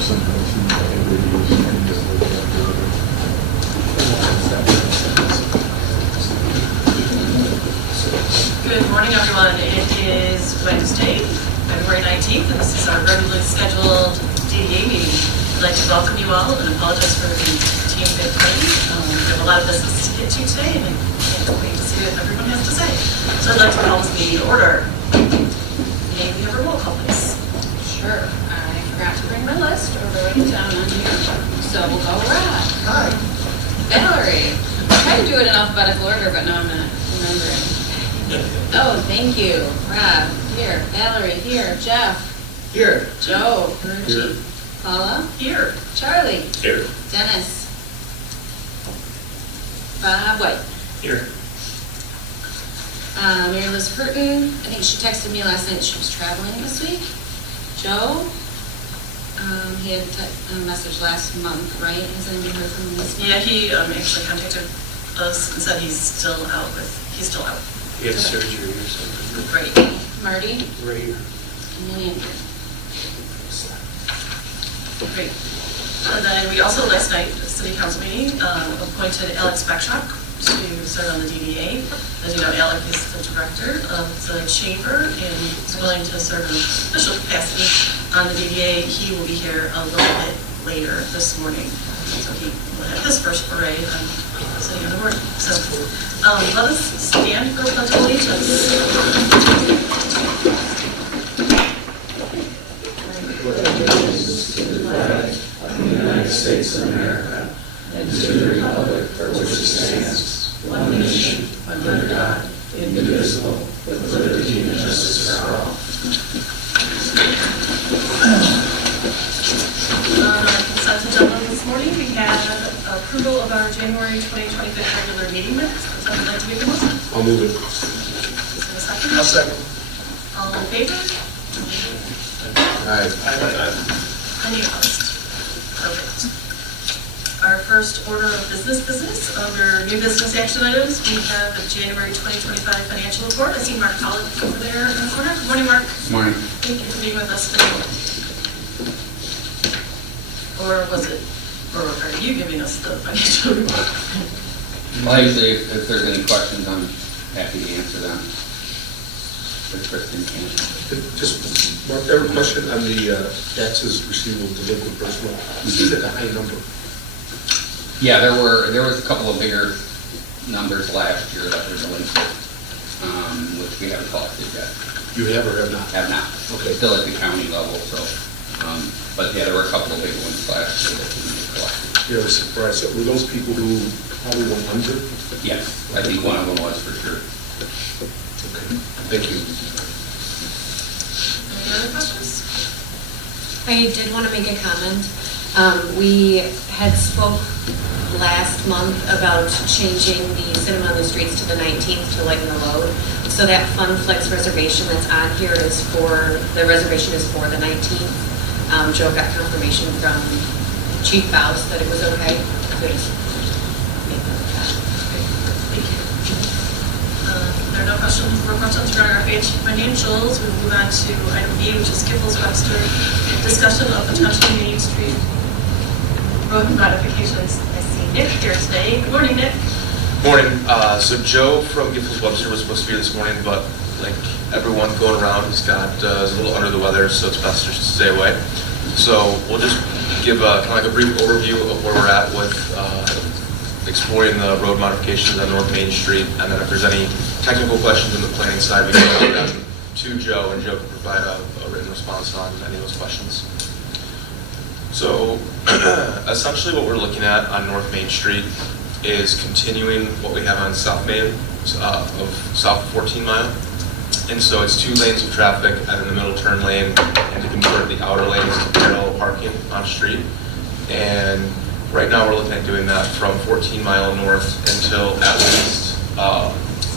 Good morning, everyone. It is Wednesday, February 19th, and this is our regularly scheduled DDA meeting. I'd like to welcome you all and apologize for the team bit party. We have a lot of business to get to today, and I can't wait to see what everyone has to say. So I'd like to call this meeting to order. May we have a roll call, please? Sure. I forgot to bring my list or write it down on here. So we'll go Rob. Hi. Valerie. I tried to do it in alphabetical order, but now I'm not remembering. Oh, thank you. Rob, here. Valerie, here. Jeff. Here. Joe. Here. Paula. Here. Charlie. Here. Dennis. Bob White. Here. Mary Liz Curtin. I think she texted me last night. She was traveling this week. Joe. He had a message last month, right? Has anybody heard from him this week? Yeah, he actually contacted us and said he's still out. He had surgery or something. Great. Marty. Right here. And then Andrew. Great. And then we also, last night, at the city council meeting, appointed Alex Beckschrock to serve on the DDA. As you know, Alex is the director of the chamber and is willing to serve in official capacity on the DDA. He will be here a little bit later this morning. So he will have his first foray on sitting on the board. So let us stand for a pledge of allegiance. United States of America and to the republic for which it stands, one nation, under God, indivisible, with liberty and justice for all. Consent agenda this morning, we have approval of our January 2025 regular meeting minutes. Would someone like to make a motion? I'll move it. Is there a second? I'll second. All in favor? Aye. Any opposed? Perfect. Our first order of business under new business action items, we have the January 2025 financial report. I see Mark Collins over there in the corner. Good morning, Mark. Good morning. Thank you for being with us today. Or are you giving us the financial report? Well, usually if there's any questions, I'm happy to answer them. But Kristen can. Just, Mark, I have a question on the taxes receivable delinquent personnel. You see that a high number? Yeah, there was a couple of bigger numbers last year that were delinquent, which we haven't collected yet. You have or have not? Have not. Okay. Still at the county level, so, but yeah, there were a couple of big ones last year that didn't get collected. Yeah, I was surprised. So were those people who probably 100? Yes, I think one of them was for sure. Okay, thank you. Any other questions? I did want to make a comment. We had spoke last month about changing the cinema on the streets to the 19th to lighten the load. So that Fun Flex reservation that's on here is the reservation is for the 19th. Joe got confirmation from Chief Faust that it was okay. So just make note of that. Thank you. There are no questions regarding our financials. We move on to item B, which is Giffords Webster, discussion of potential Main Street road modifications. I see Nick here today. Good morning, Nick. Morning. So Joe from Giffords Webster was supposed to be here this morning, but like everyone going around, he's is a little under the weather, so it's best to just stay away. So we'll just give kind of like a brief overview of where we're at with exploring the road modifications on North Main Street, and then if there's any technical questions on the planning side, we can go them to Joe, and Joe can provide a written response on any of those questions. So essentially what we're looking at on North Main Street is continuing what we have on South Main, of South 14 Mile. And so it's 2 lanes of traffic and then the middle turn lane, and to convert the outer lanes to parallel parking on street. And right now we're looking at doing that from 14 Mile north until at least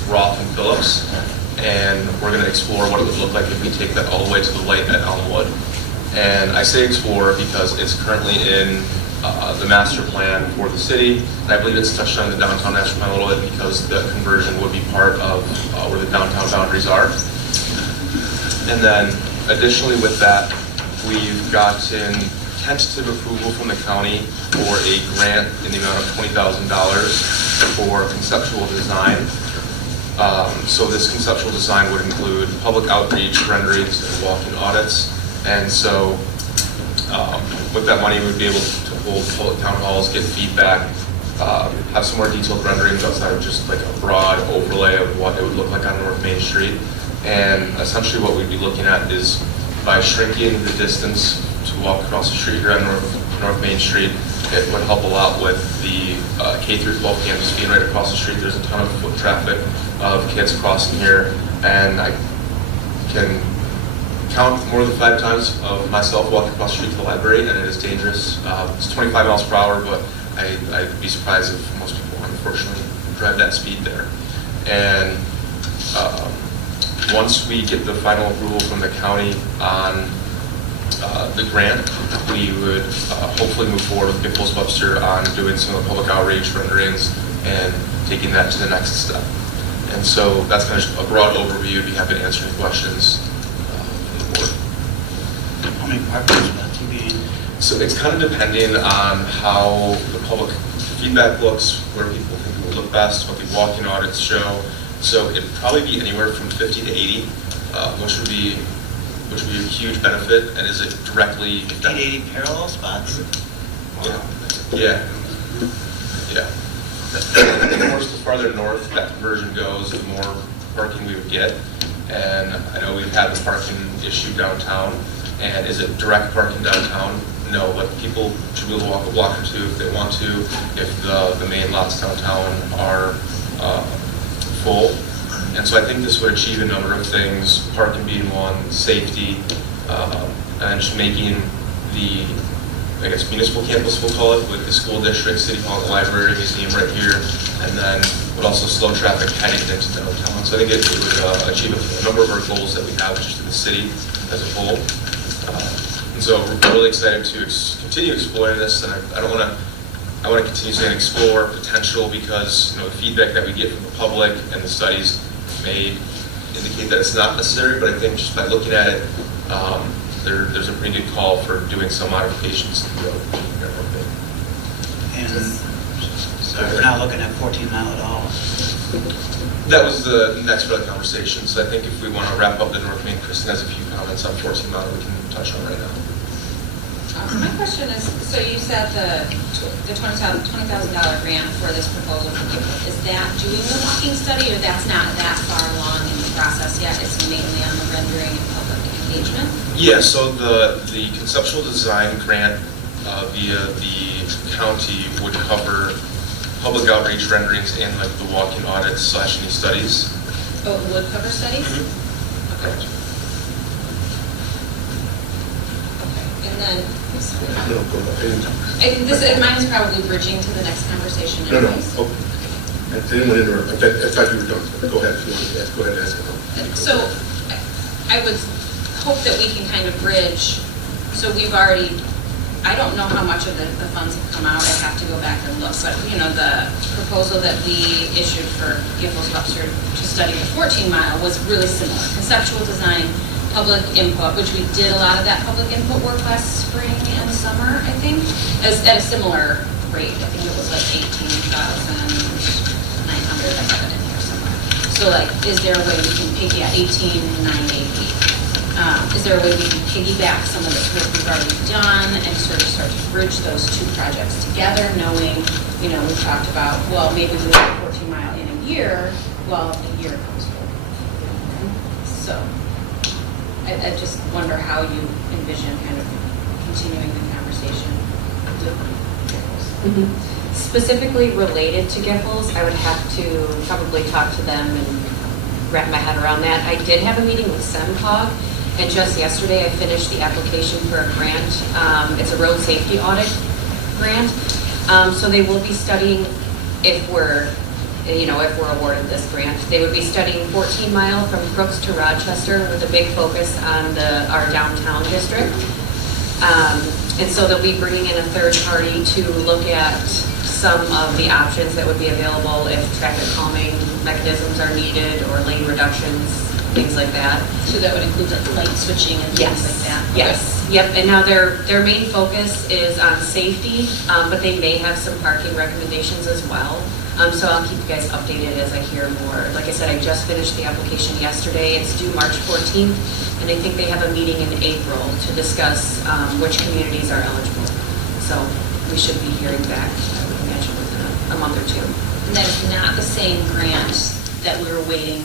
Roth and Phillips. And we're going to explore what it would look like if we take that all the way to the light at Elmwood. And I say explore because it's currently in the master plan for the city. And I believe it's touched on the downtown master plan a little bit because the conversion would be part of where the downtown boundaries are. And then additionally with that, we've gotten tentative approval from the county for a grant in the amount of $20,000 for conceptual design. So this conceptual design would include public outreach, renderings, and walk-in audits. And so with that money, we'd be able to hold public town halls, get feedback, have some more detailed renderings outside of just like a broad overlay of what it would look like on North Main Street. And essentially what we'd be looking at is by shrinking the distance to walk across the street here on North Main Street, it would help a lot with the K through 12 campus being right across the street. There's a ton of foot traffic of kids crossing here, and I can count more than 5 times of myself walking across the street to the library, and it is dangerous. It's 25 miles per hour, but I'd be surprised if most people, unfortunately, drive that speed there. And once we get the final approval from the county on the grant, we would hopefully move forward with Giffords Webster on doing some of the public outreach renderings and taking that to the next step. And so that's kind of a broad overview. I'd be happy to answer any questions from the board. How many parking spots are being? So it's kind of depending on how the public feedback looks, where people think it would look best, what the walk-in audits show. So it'd probably be anywhere from 50 to 80, which would be a huge benefit. And is it directly 50 to 80 parallel spots? Yeah. Of course, the farther north that conversion goes, the more parking we would get. And I know we've had the parking issue downtown. And is it direct parking downtown? No, but people should be able to walk a block or two if they want to, if the main lots downtown are full. And so I think this would achieve a number of things, parking being one, safety, and just making the, I guess, municipal campus, we'll call it, with the school district, city hall, the library, museum right here, and then would also slow traffic heading into downtown. So I think it would achieve a number of our goals that we have just in the city as a whole. And so we're really excited to continue exploring this, and I want to continue saying explore potential, because the feedback that we get from the public and the studies may indicate that it's not necessary, but I think just by looking at it, there's a pretty good call for doing some modifications to the road. And so we're not looking at 14 Mile at all. That was the next part of the conversation, so I think if we want to wrap up the North Main, Kristen has a few comments on 14 Mile we can touch on right now. My question is, so you said the $20,000 grant for this proposal from Giffords, is that doing the walking study, or that's not that far along in the process yet? It's mainly on the rendering and public engagement? Yeah, so the conceptual design grant via the county would cover public outreach renderings and like the walk-in audits / any studies. Oh, it would cover studies? Mm-hmm. Okay. And then, No, go ahead. mine is probably bridging to the next conversation. No. anyways. Oh, I didn't want to interrupt. I thought you were done. Go ahead. If you want to ask, go ahead and ask. So I would hope that we can kind of bridge, so we've already, I don't know how much of the funds have come out, I have to go back and look, but the proposal that we issued for Giffords Webster to study the 14 Mile was really similar. Conceptual design, public input, which we did a lot of that public input work last spring and summer, I think, at a similar rate. I think it was like 18,900, I have it in here somewhere. So is there a way we can piggyback, 18,980? Is there a way we can piggyback some of the work we've already done and sort of start to bridge those two projects together, knowing, we talked about, well, maybe we have 14 Mile in a year, well, a year comes forward. So I just wonder how you envision kind of continuing the conversation with Giffords. Specifically related to Giffords, I would have to probably talk to them and wrap my head around that. I did have a meeting with SEMCOG, and just yesterday I finished the application for a grant. It's a road safety audit grant. So they will be studying if we're awarded this grant. They would be studying 14 Mile from Crooks to Rochester with a big focus on our downtown district. And so they'll be bringing in a third party to look at some of the options that would be available if traffic calming mechanisms are needed or lane reductions things like that. So that would include like light switching and things like that? Yes, yep, and now their main focus is on safety, but they may have some parking recommendations as well. So I'll keep you guys updated as I hear more. Like I said, I just finished the application yesterday. It's due March 14th, and I think they have a meeting in April to discuss which communities are eligible. So we should be hearing back, I would imagine, within a month or two. And that is not the same grant that we were waiting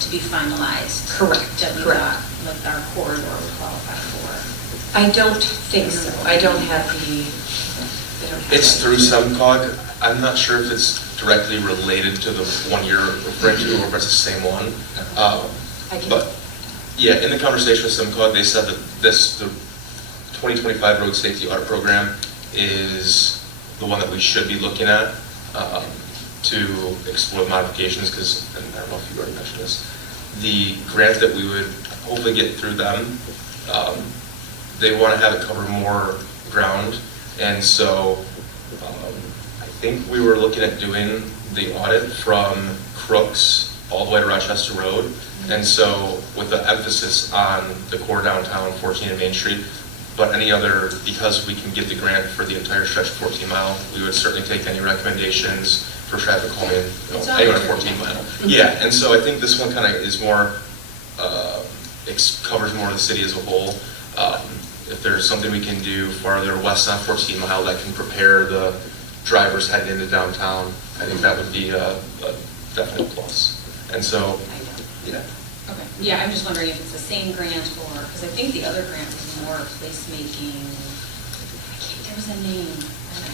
to be finalized? Correct, That we correct. thought, like our corridor would qualify for? I don't think so. I don't have the, It's through SEMCOG. I'm not sure if it's directly related to the one you're referring to, or if it's the same one. But, yeah, in the conversation with SEMCOG, they said that the 2025 Road Safety Audit Program is the one that we should be looking at to explore modifications, because, and I don't know if you already mentioned this, the grant that we would hopefully get through them, they want to have it cover more ground, and so I think we were looking at doing the audit from Crooks all the way to Rochester Road, and so with the emphasis on the core downtown, 14 and Main Street, but any other, because we can get the grant for the entire stretch of 14 Mile, we would certainly take any recommendations for traffic calming, anywhere 14 Mile. Yeah, and so I think this one kind of is more, covers more of the city as a whole. If there's something we can do farther west on 14 Mile that can prepare the drivers heading into downtown, I think that would be a definite plus. And so, yeah. Okay, yeah, I'm just wondering if it's the same grant or, because I think the other grant was more placemaking, there was a name.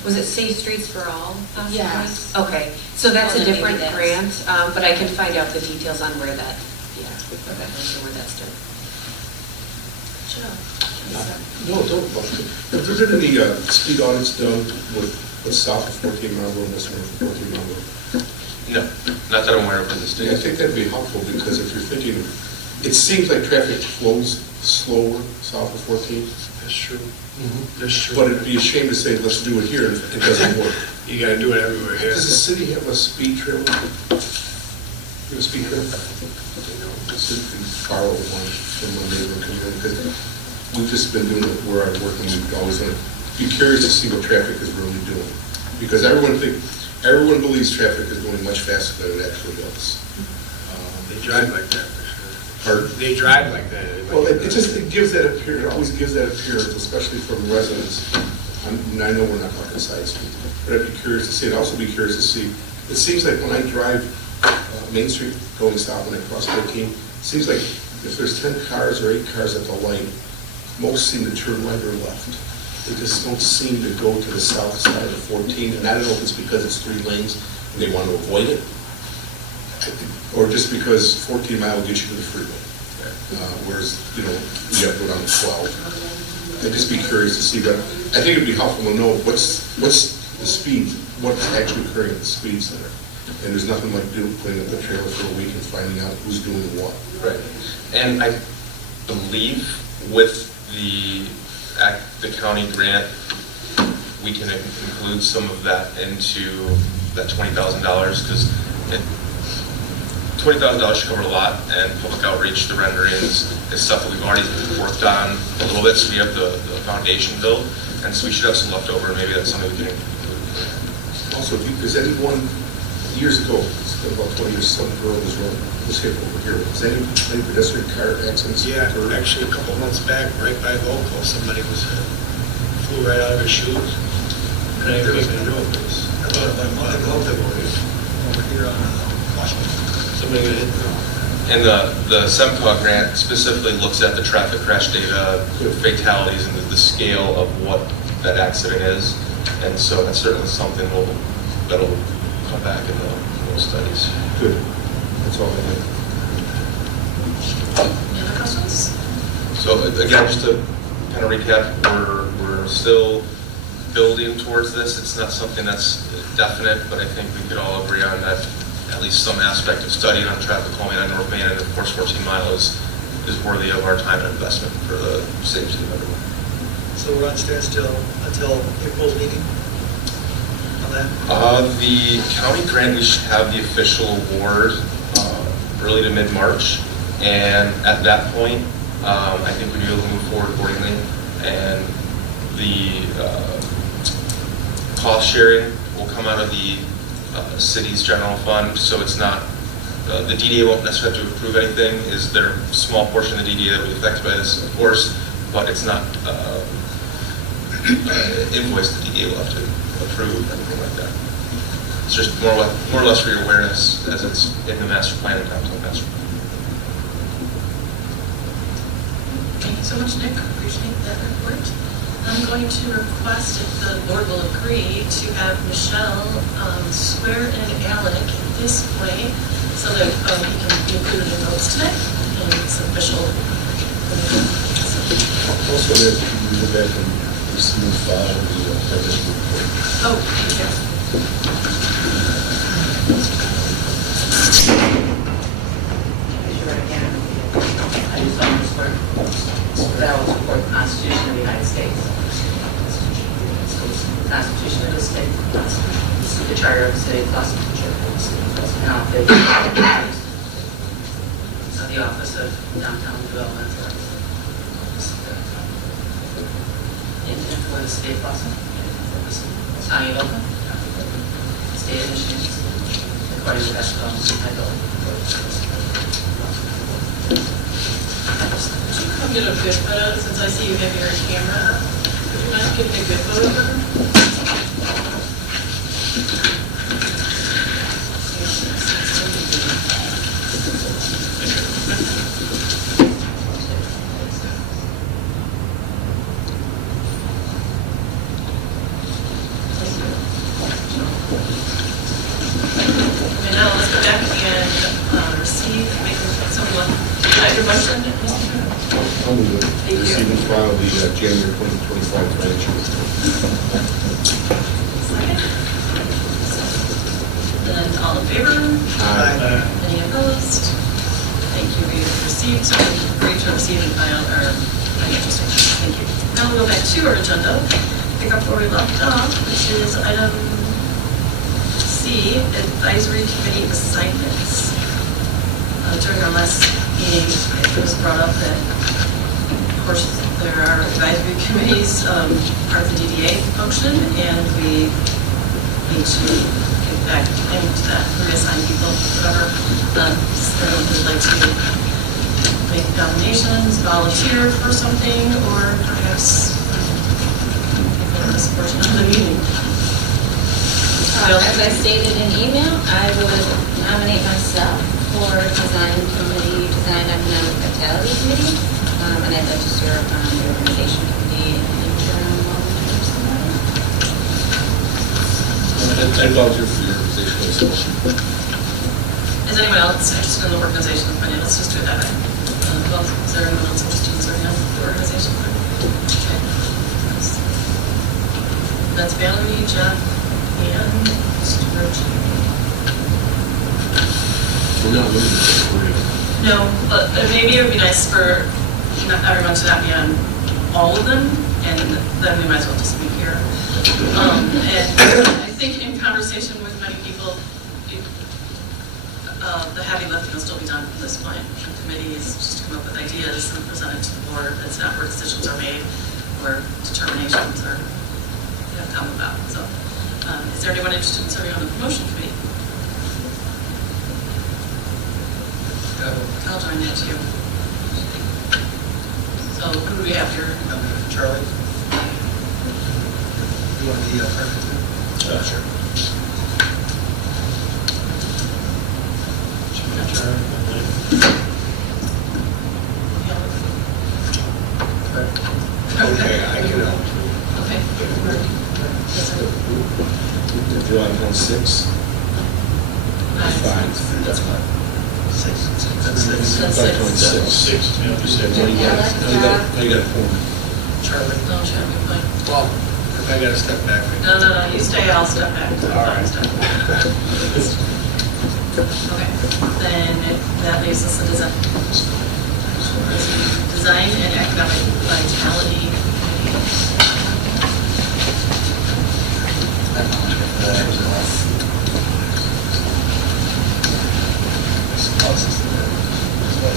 was it Safe Streets for All? possibly? Yes. Okay, so that's Well, a then different maybe grant, that's- but I can find out the details on where that, Okay. where that's done. No, don't. Have there been any speed audits done with south of 14 Mile Road and west of 14 Mile Road? No, not that I'm aware of in this Yeah, I state. think that'd be helpful, because if you're thinking, it seems like traffic flows slower south of 14, That's true. That's true. but it'd be a shame to say, let's do it here, and it doesn't work. You gotta do it everywhere here. Does the city have a speed trail? You have a speed trail? So you can borrow one from a neighboring community, because we've just been doing it where I work, and we've always be curious to see what traffic is really doing. Because everyone believes traffic is going much faster than it actually does. They drive like that, for sure. Pardon? They drive like that. Well, it gives that appearance, it always gives that appearance, especially from residents. And I know we're not talking side street, but I'd be curious to see, and also be curious to see, it seems like when I drive Main Street going south and I cross 13, it seems like if there's 10 cars or 8 cars at the light, most seem to turn right or left. They just don't seem to go to the south side of 14, and I don't know if it's because it's 3 lanes and they want to avoid it, or just because 14 Mile will get you to the freeway, whereas, you have to go down to 12. I'd just be curious to see, but I think it'd be helpful to know what's the speed, what's actually occurring at the speed center. And there's nothing like putting up the trailer for a week and finding out who's doing what. Right. And I believe with the county grant, we can include some of that into that $20,000, because $20,000 should cover a lot, and public outreach, the renderings, is stuff that we've already worked on a little bit, so we have the foundation built, and so we should have some left over, maybe that's something we can include. Also, is anyone, years ago, it's been about 20 years, some girl was hit over here. Is any pedestrian car accidents? Yeah, actually a couple months back, right by Volco, somebody flew right out of his shoes. And I didn't even know it was, about a month ago, over here on Washington. Somebody got hit. And the SEMCOG grant specifically looks at the traffic crash data, fatalities, and the scale of what that accident is, and so that's certainly something that'll come back in those studies. Good. That's all I have. Any other questions? So again, just to kind of recap, we're still building towards this. It's not something that's definite, but I think we could all agree on that at least some aspect of studying on traffic calming on North Main and of course 14 Mile is worthy of our time and investment for the safety of everyone. So we're on standstill until April's meeting on that? The county grant, we should have the official award early to mid-March. And at that point, I think we'd be able to move forward accordingly. And the cost sharing will come out of the city's general fund, so it's not, the DDA won't necessarily have to approve anything. Is there a small portion of the DDA that will be affected by this? Of course, but it's not invoice the DDA will have to approve, anything like that. It's just more or less for your awareness as it's in the master plan and downtown master plan. Thank you so much, Nick. Appreciate that report. I'm going to request, if the board will agree, to have Michelle swear in Alec this way so that he can be included in notes today. And it's official. Also, if you go back and receive file the presidential report. Oh, thank you. Raise your right hand. I do solemnly swear that I will support the Constitution of the United States, the Constitution of the state, the Charter of the City of Boston, and I'll faithfully perform the duties of the office of Downtown Development Authority for the State of Boston, County of Oakland, State of Michigan, according to the best of my ability. Could you come get a good photo, since I see you have your camera up? Would you mind getting a good photo of her? Okay, now let's go back and receive, make someone, your motion, Mr. Chairman? I'll move it. Thank you. Receive and file the January 2025 financial report. Second. Then all in favor? Any opposed? Thank you. We received, so we agree to receive and file our financial statements. Thank you. Now we'll go back to our agenda, pick up where we left off, which is item C, advisory committee assignments. During our last meeting, it was brought up that, of course, there are advisory committees, part of the DDA function, and we need to get back into that, reassign people, whatever. So we'd like to make nominations, volunteer for something, or perhaps for this portion of the meeting. As I stated in email, I would nominate myself for design economic vitality committee, and I'd like to serve on the organization committee and interim volunteer somebody. I'd volunteer for your organization as well. Is anyone else interested in the organization of finance? Let's just do it that way. Well, is there anyone else interested in serving on the organization? Okay. That's Valerie, Jeff, and Stuart. We're not looking for it. No, but maybe it would be nice for not everyone to not be on all of them, and then we might as well just be here. And I think in conversation with many people, the heavy lifting will still be done from this point. The committee is just to come up with ideas and present it to the board. That's not where decisions are made, where determinations are come about. So, is there anyone interested in serving on the promotion committee? I'll join that too. So who do we have here? Charlie? You want the partner? Sure. Okay, I can help. Okay. Yes, sir. If you're on 6, that's fine. That's fine. Six. That's six. Six. You said, well, you got a form. Charlie? No, sure, you're fine. Well, if I gotta step back. No, you stay, I'll step back. All right. Okay, then that leaves us the design and economic vitality.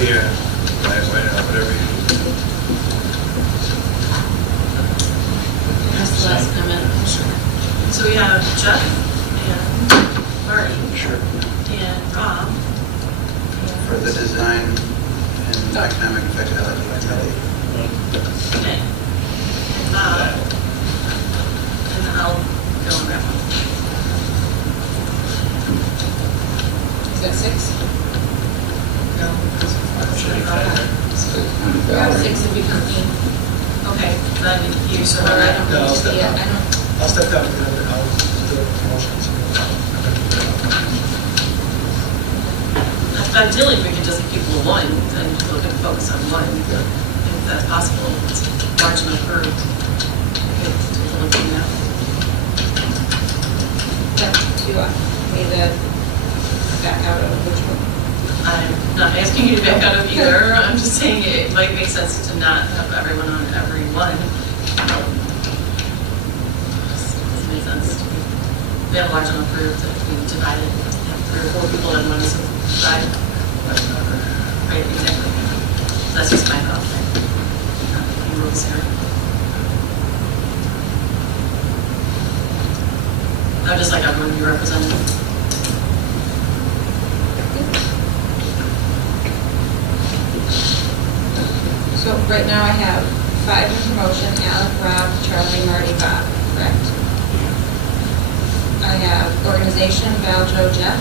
Yeah. So we have Jeff and Marty Sure. and Rob. For the design and economic vitality committee. Okay. And I'll go on that one. Is that 6? No. Six would be company. Okay, then you serve on I that. don't No, I'll know, step yeah, down. I don't, I'll step down and I'll do the promotions. Ideally, we could just give people one, and people can focus on one, if that's possible. It's large enough group. Okay, take a look at that. yeah, do you want me to back out of which one? I'm not asking you to back out of either, I'm just saying it might make sense to not have everyone on every one. Just doesn't make sense. We have a large enough group that we divide it, have 3 or 4 people in one, so 5. Right, exactly. That's just my thought. Not any rules here. I just like everyone to be represented. So right now I have 5 in promotion, Alec, Rob, Charlie, Marty, Bob, correct? I have organization, Val, Joe, Jeff.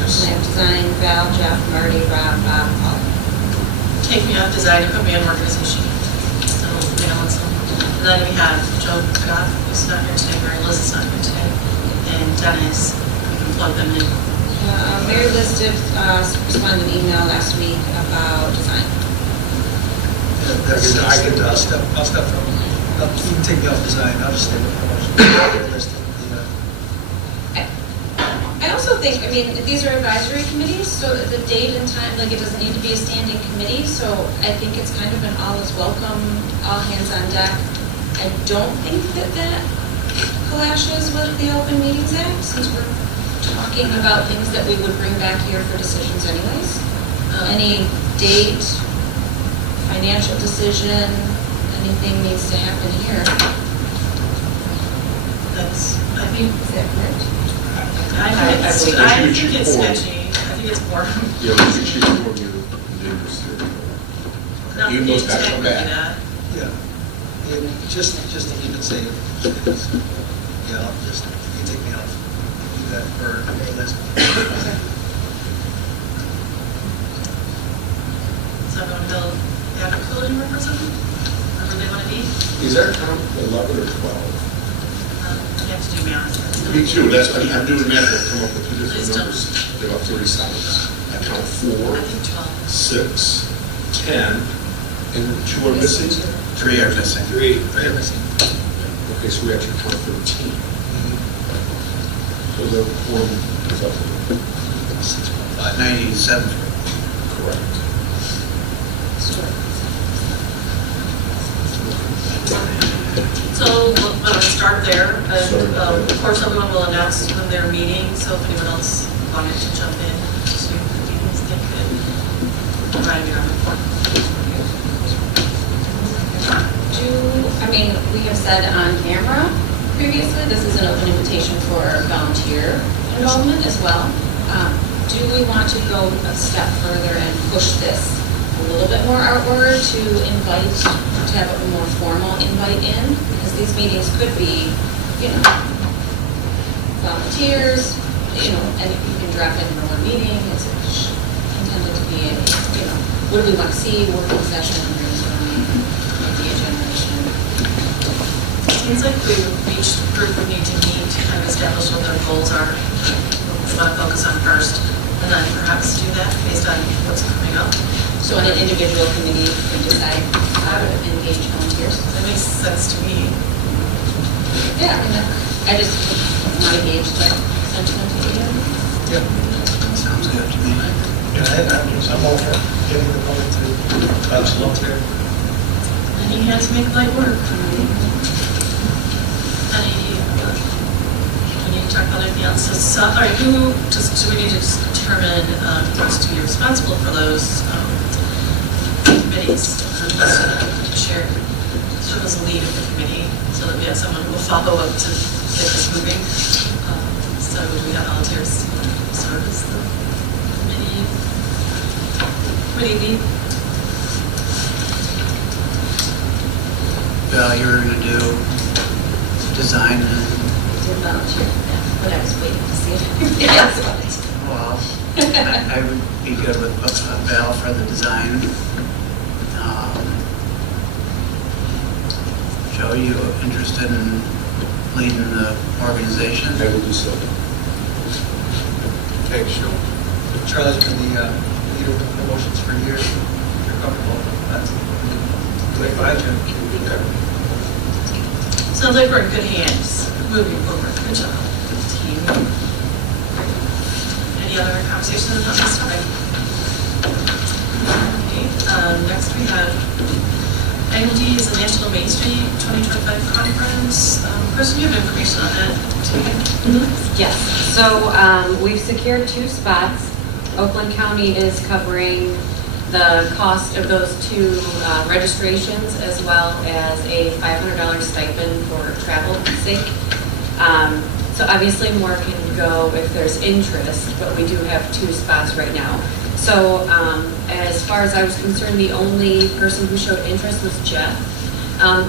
And I have design, Val, Jeff, Marty, Rob, Bob, Paul. Take me off design and put me in organization. So, you know, it's, and then we have Joe Goff, who's not here today, Mary Liz is not here today, and Dennis, we can plug them in. Mary Liz did respond an email last week about design. That's, I'll step from, you can take me off design, I'll just stay with promotion. I also think, I mean, these are advisory committees, so the date and time, like, it doesn't need to be a standing committee, so I think it's kind of an all is welcome, all hands on deck. I don't think that clashes with the Open Meetings Act, since we're talking about things that we would bring back here for decisions anyways. Any date, financial decision, anything needs to happen here. That's, I think, Is that correct? I think it's sketchy, I think it's more. Yeah, we should choose one of your neighbors here. Not Even the those guys intent come would be back. that. Yeah, and just to even say, yeah, I'll just, you take me off, do that for Mary Liz. So I'm going to build the agriculture representative, wherever they want to be. Is that count 11 or 12? You have to do math. Me too, that's, I'm doing math, I'll come up with 2 different Please don't. numbers. They're about 30 seconds. I count 4, I think 12. 6, 10, and 2 are missing? 3 are missing. 3, yeah, missing. Okay, so we actually count 13. So the form is up. 6.5. 97. Correct. So we'll start there, and of course everyone will announce when they're meeting, so if anyone else wanted to jump in to the meetings, they could try to be on the phone. I mean, we have said on camera previously, this is an open invitation for volunteer involvement as well. Do we want to go a step further and push this a little bit more outward to invite, to have a more formal invite in? Because these meetings could be, you know, volunteers, you know, and you can drop in for one meeting. It's intended to be, you know, what do we want to see, working session, brainstorming, idea generation. Seems like each group would need to meet to kind of establish what their goals are, what we want to focus on first, and then perhaps do that based on what's coming up. So an individual committee could decide how to engage volunteers. That makes sense to me. Yeah, I mean, I just want to gauge the sentiment of the year. Yeah. Sounds good to me. Yeah, I'm all for getting the public to volunteer. And you had to make light work. We need to talk about anything else. So, all right, do we need to just determine who's to be responsible for those committees? Who's to share, serve as the lead of the committee, so that we we have someone who will follow up to get this moving. So we have volunteers serve as the committee lead. Val, you were gonna do design and, Did volunteer for that, but I was waiting to see if you asked about it. well, I would be good with Val for the design. Joe, you interested in leading the organization? I will do so. Thanks, Joe. Charlie's been the leader of the promotions for years. You're comfortable. That's great. Bye, Jim. Sounds like we're in good hands moving forward. Good job, team. Any other conversations on this topic? Okay, next we have IMD is the National Main Street 2025 Conference. Kristen, you have information on that too? Yes, so we've secured 2 spots. Oakland County is covering the cost of those 2 registrations, as well as a $500 stipend for travel sake. So obviously more can go if there's interest, but we do have 2 spots right now. So as far as I was concerned, the only person who showed interest was Jeff.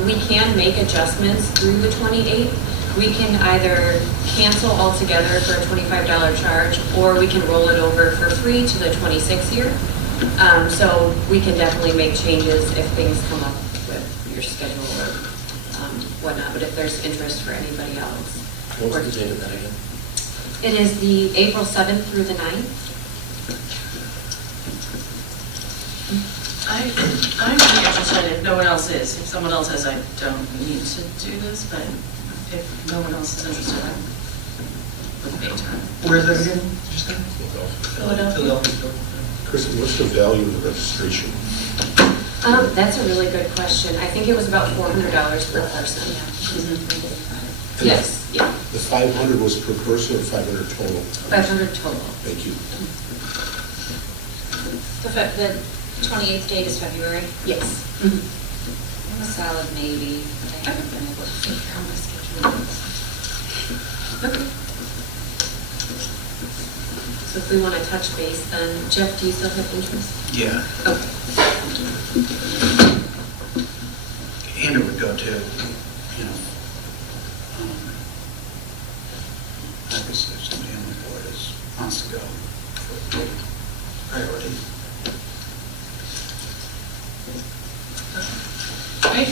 We can make adjustments through the 28th. We can either cancel altogether for a $25 charge, or we can roll it over for free to the 26th year. So we can definitely make changes if things come up with your schedule or whatnot, but if there's interest for anybody else. What's the date of that again? It is the April 7th through the 9th. I'm really interested if no one else is. If someone else is, I don't need to do this, but if no one else is interested, I would make time. Where's that again? Just there? Philadelphia. Kristen, what's the value of the registration? That's a really good question. I think it was about $400 per person. Yes, yeah, The 500 was per person or 500 total? 500 total. Thank you. The 28th date is February. Yes. I'm a solid maybe, but I haven't been able to figure out my schedule. Okay. So if we want to touch base, then Jeff, do you still have interest? Yeah. Okay. Andrew would go too, you know. Obviously, if somebody on the board wants to go for priority. Right.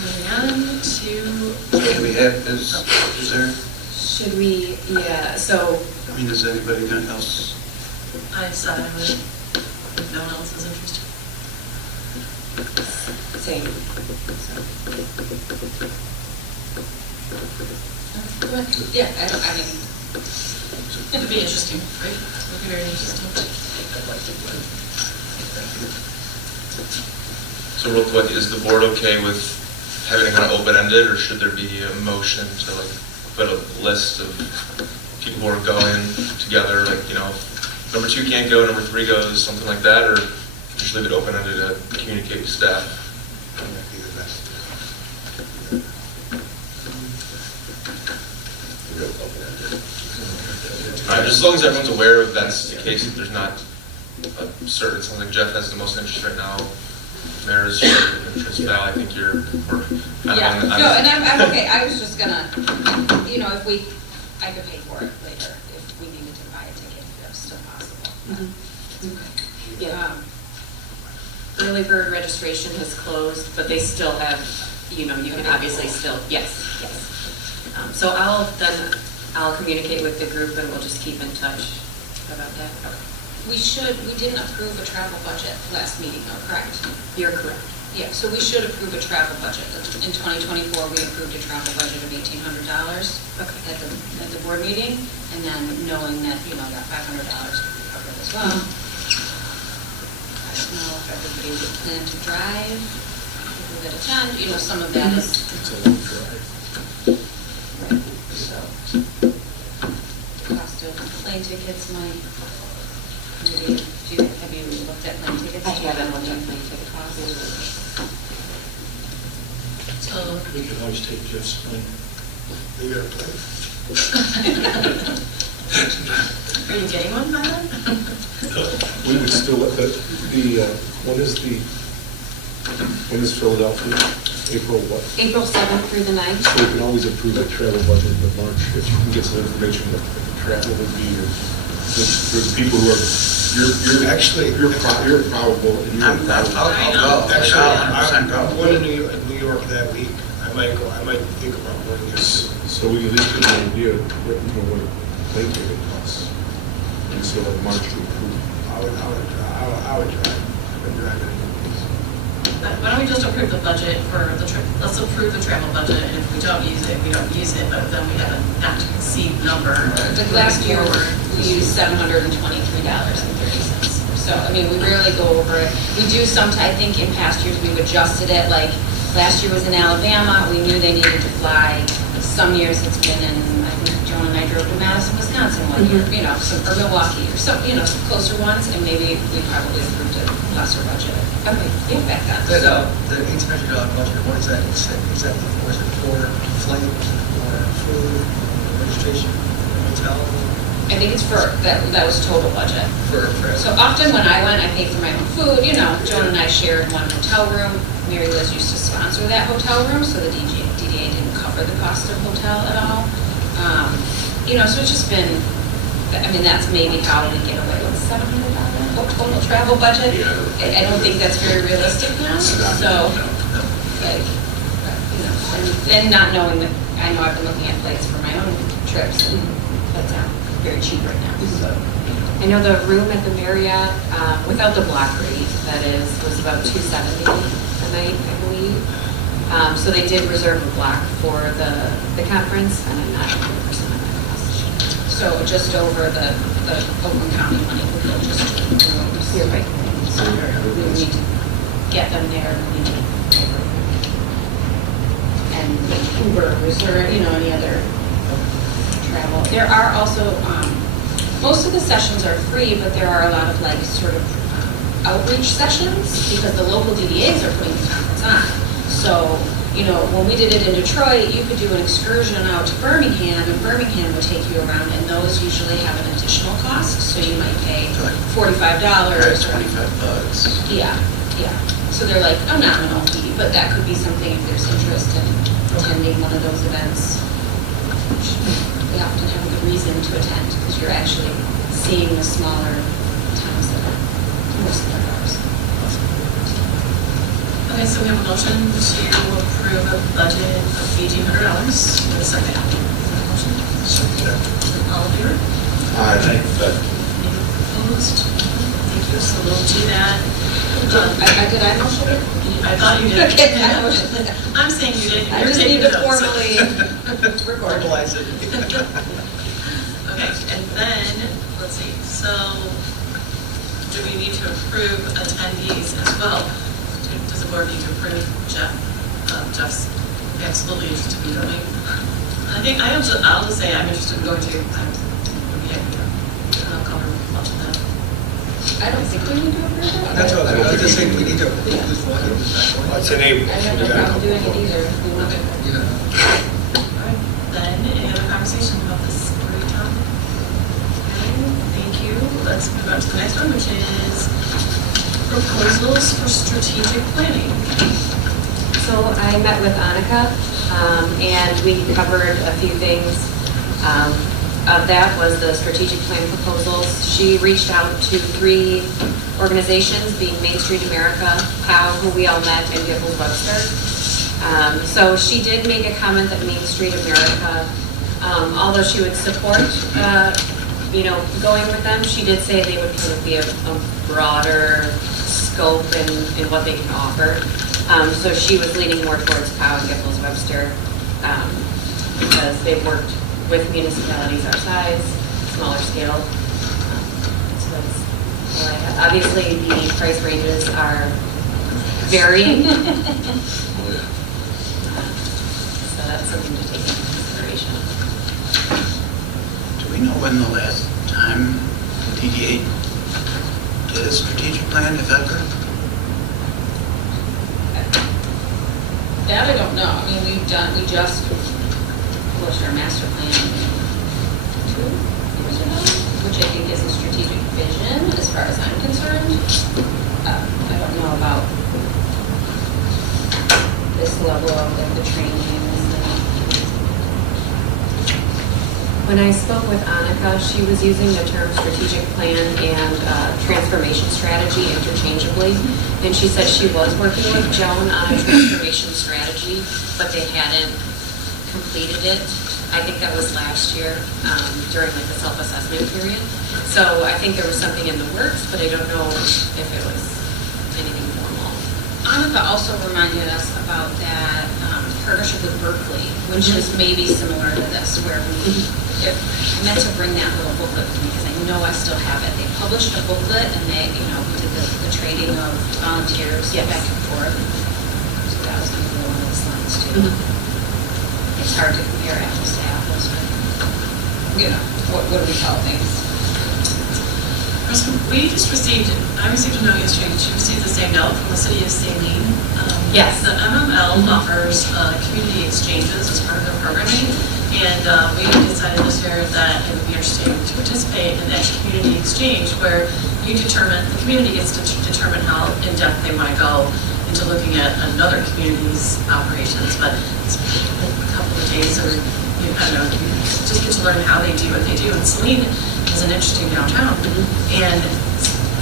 Moving on to, Do we have, is there, Should we, yeah, so, I mean, is anybody else? I said I would, if no one else is interested. same. Yeah, I mean, It would be interesting, right? It would be very interesting. So real quick, is the board okay with having it kind of open-ended, or should there be a motion to like put a list of people who are going together, like, you know, if number 2 can't go, number 3 goes, something like that, or just leave it open-ended to communicate with staff? Just as long as everyone's aware of that's the case, if there's not a certain, it sounds like Jeff has the most interest right now, Mayor's interest, Val, I think you're, yeah, no, and I'm okay, I was just gonna, you know, if I could pay for it later, if we needed to buy a ticket, if that's still possible. Yeah. Early bird registration has closed, but they still have, you know, you can obviously still, yes. So I'll communicate with the group and we'll just keep in touch about that. We didn't approve a travel budget last meeting though, correct? You're correct. Yeah, so we should approve a travel budget. In 2024, we approved a travel budget of $1,800 at the board meeting, and then knowing that, you know, that $500 could be covered as well. I don't know if everybody would plan to drive, people that attend, you know, some of that is. It's a long drive. So, cost of plane tickets might, maybe, have you looked at plane tickets? I haven't looked at plane ticket costs. So So, We can always take Jeff's plane. They got a plane. are you getting one by then? We would still, when is Philadelphia? April what? April 7th through the 9th. So we can always approve a travel budget in March if you can get some information what the travel would be. There's people who are, you're Actually- you're probable. and you're I'll go. Actually, I'll go. I'm going to New York that week. I might think about going there. So we at least get an idea what a plane ticket costs. And so like March to approve. I would drive. I've been driving anyways. Why don't we just approve the budget for the trip? Let's approve the travel budget, and if we don't use it, we don't use it, but then we have an not-to-exceed number. Like last year, we used $723.30. So, I mean, we rarely go over it. We do sometimes, I think in past years, we've adjusted it, like, last year was in Alabama, we knew they needed to fly. Some years it's been in, I think Joan and I drove to Madison, Wisconsin one year, you know, or Milwaukee, or some, you know, some closer ones, and maybe we probably approved a lesser budget. Okay, yeah, back then, so. The $1,800 budget, what is that exactly for? Is it for flight, or food, registration, hotel? I think it's for, that was total budget. For So often when I went, I paid for my own food, you know, Joan and I shared one hotel room. Mary Liz used to sponsor that hotel room, so the DDA didn't cover the cost of hotel at all. You know, so it's just been, I mean, that's maybe how we get away with $700 total travel budget. I don't think that's very realistic now, so, like, you know, and not knowing that, I know I've been looking at flights for my own trips, and flights aren't very cheap right now, so. I know the room at the Marriott, without the block rate, that is, was about $270 a night, I believe. So they did reserve a block for the conference, and I'm not 100% on that cost. So just over the Oakland County money would go just to the rooms. You're right. So we would need to get them there, we need to, and Uber, reserve, you know, any other travel. There are also, most of the sessions are free, but there are a lot of like sort of outreach sessions because the local DDAs are putting the conference on. So, you know, when we did it in Detroit, you could do an excursion out to Birmingham, and Birmingham would take you around, and those usually have an additional cost, so you might pay $45. That's or- $25. Yeah, yeah. So they're like a nominal fee, but that could be something if there's interest in attending one of those events. We often have a good reason to attend, because you're actually seeing the smaller towns that are more similar to ours. Okay, so we have a motion to approve a budget of $1,800 for the second. Motion, all in favor? Aye. Any opposed? Thank you, so we'll do that. Did I motion it? I thought you did. Okay, I motion it. I'm saying you did. I You're just taking need to notes. formally record. Verbalize it. Okay, and then, let's see, so do we need to approve attendees as well? Does the board need to approve Jeff? Jeff's absolutely interested in going. I think, I'll just say I'm interested in going too. I'll cover much of that. I don't think we need to approve it. That's what I was just saying, we need to approve this one. Well, it's in April. I have so no we gotta problem go. doing it either. if we want to. Yeah. All right, then, any other conversation about this story, Tom? Okay, thank you. Let's move on to the next one, which is proposals for strategic planning. So I met with Annika, and we covered a few things. Of that was the strategic plan proposals. She reached out to 3 organizations, being Main Street America, POW, who we all met, and Gibbles Webster. So she did make a comment that Main Street America, although she would support, going with them, she did say they would kind of be a broader scope in what they can offer. So she was leaning more towards POW and Gibbles Webster because they've worked with municipalities our size, smaller scale. So that's all I have. Obviously, the price ranges are varying. So that's something to take into consideration. Do we know when the last time the DDA did a strategic plan, if ever? That I don't know. I mean, we just published our master plan 2 years ago, which I think is a strategic vision as far as I'm concerned. I don't know about this level of like the trainings. When I spoke with Annika, she was using the term strategic plan and transformation strategy interchangeably. And she said she was working with Joan on a transformation strategy, but they hadn't completed it. I think that was last year during like the self-assessment period. So I think there was something in the works, but I don't know if it was anything formal. Annika also reminded us about that partnership with Berkeley, which is maybe similar to this, where I meant to bring that little booklet with me because I know I still have it. They published a booklet and they, we did the trading of volunteers back and forth. So that was going to be one of the slides too. It's hard to compare apples to apples, but what do we call things? I received a note yesterday, she received the same note from the city of Saline. Yes. The MML offers community exchanges as part of their programming, and we decided this year that it would be interesting to participate in that community exchange where the community gets to determine how in-depth they want to go into looking at another community's operations, but it's a couple of days or, I don't know, you just get to learn how they do what they do. And Saline is an interesting downtown, and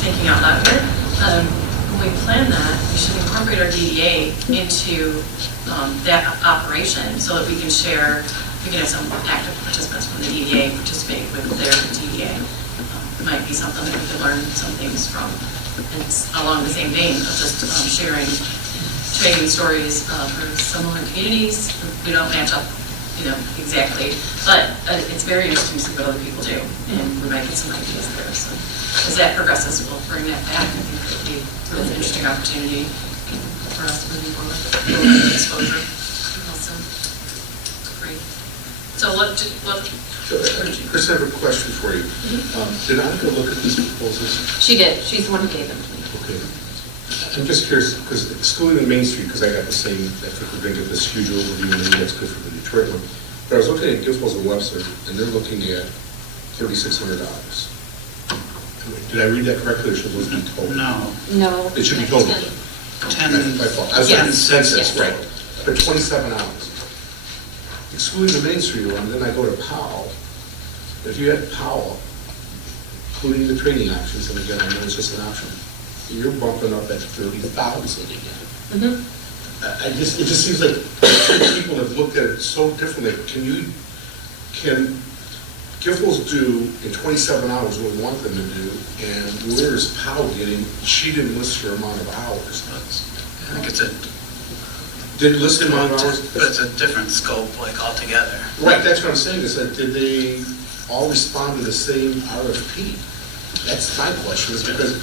thinking out loud here, when we plan that, we should incorporate our DDA into that operation so that we can have some active participants from the DDA participate with their DDA. It might be something that we could learn some things from. And it's along the same vein of just sharing trading stories for similar communities. We don't match up, exactly, but it's very interesting to see what other people do, and we might get some ideas there. So as that progresses, we'll bring that back. I think it'll be an interesting opportunity for us moving forward. Exposure. Awesome. Great. So Chris, I have a question for you. Did Annika look at these proposals? She did. She's the one who gave them to me. Okay. I'm just curious, because excluding the Main Street, because I got the same, I think we're going to get this huge overview, and maybe that's good for the Detroit one. But I was looking at Giffords and Webster, and they're looking at $3,600. Did I read that correctly, or should those be total? No, No. It should be total. 10, My fault. I was Yes. looking at census, Yes. right, but 27 hours. Excluding the Main Street one, then I go to Powell. If you had Powell, including the training options, and again, I know it's just an option, you're bumping up at 30,000 again. It just seems like people have looked at it so differently. Can Giffords do in 27 hours what we want them to do, and where is Powell getting? She didn't list her amount of hours. I think it's a, Did list the amount of hours? but it's a different scope, like altogether. Right, that's what I'm saying, is that did they all respond to the same RFP? That's my question, is because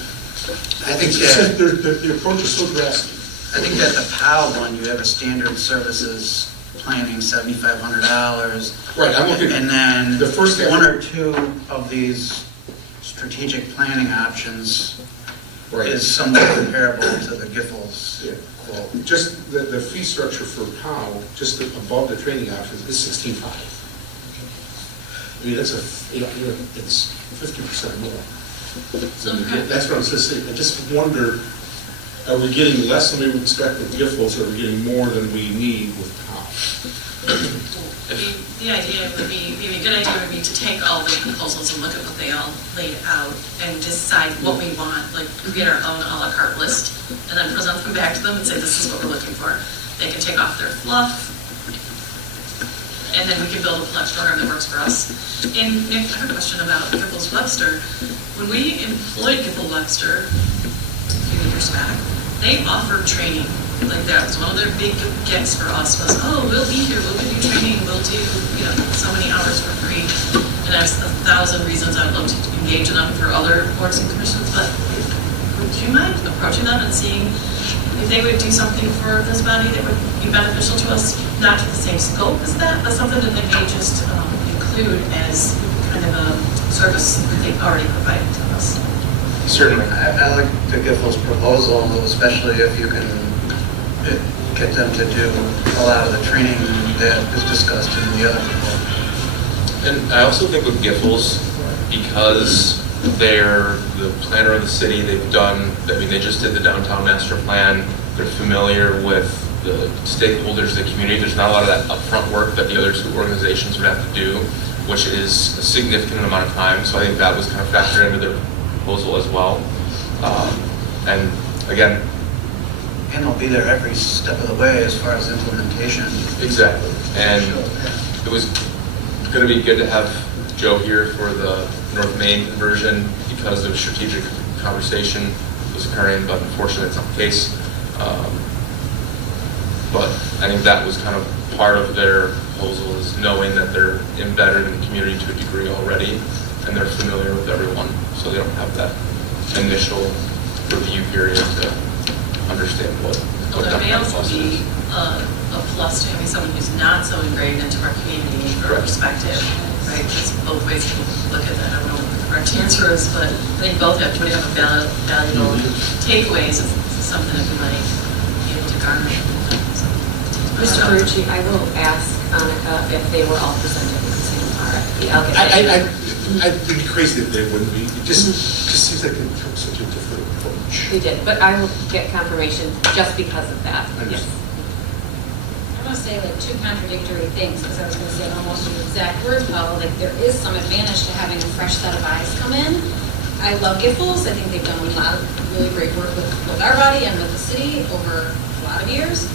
I think the approach is so drastic. I think that the POW one, you have a standard services planning, $7,500. Right, I'm looking, And then the first half- one or two of these strategic planning options right. is somewhat comparable to the Giffords. Yeah, well, just the fee structure for POW, just above the training options, is 16.5. I mean, that's it's 50% more. Okay. That's what I'm saying. I just wonder, are we getting less than we would expect with Giffords, or are we getting more than we need with POW? The idea would be, maybe a good idea would be to take all the proposals and look at what they all laid out and decide what we want, like create our own a la carte list, and then present them back to them and say, this is what we're looking for. They can take off their fluff, and then we can build a flex program that works for us. And Nick, I have a question about Giffords Webster. When we employed Giffords Webster a few years back, they offered training. Like that was one of their big gifts for us was, oh, we'll be here, we'll give you training, we'll do, so many hours for free. And there's 1,000 reasons I'd love to engage in them for other boards and commissions, but would you mind approaching them and seeing if they would do something for this body that would be beneficial to us, not to the same scope as that, but something that they may just include as kind of a service that they've already provided to us. Certainly. I like the Giffords proposal, especially if you can get them to do a lot of the training that is discussed in the other report. And I also think with Giffords, because they're the planner of the city, they've done, I mean, they just did the downtown master plan, they're familiar with the stakeholders, the community, there's not a lot of that upfront work that the other two organizations would have to do, which is a significant amount of time, so I think that was kind of factored into their proposal as well. And again, And they'll be there every step of the way as far as implementation. exactly, and it was going to be good to have Joe here for the North Main conversion because of strategic conversation was occurring, but unfortunately it's not the case. But I think that was kind of part of their proposal, is knowing that they're embedded in the community to a degree already and they're familiar with everyone, so they don't have that initial review period to understand what Although it may that also process be is. a plus to having someone who's not so ingrained into our community for Correct. perspective, right? Because both ways you can look at that. I don't know what the correct answer is, but I think both would have a valuable takeaways of something that we might be able to garner. Mr. Ferrucci, I will ask Annika if they were all presented with the same RFP. I'll get that. I'd be crazy if they wouldn't be. It just seems like it took such a different approach. They did, but I will get confirmation just because of that. Yes. I want to say like two contradictory things, because I was going to say almost the exact words, Paul, like there is some advantage to having a fresh set of eyes come in. I love Giffords. I think they've done a lot of really great work with our body and with the city over a lot of years.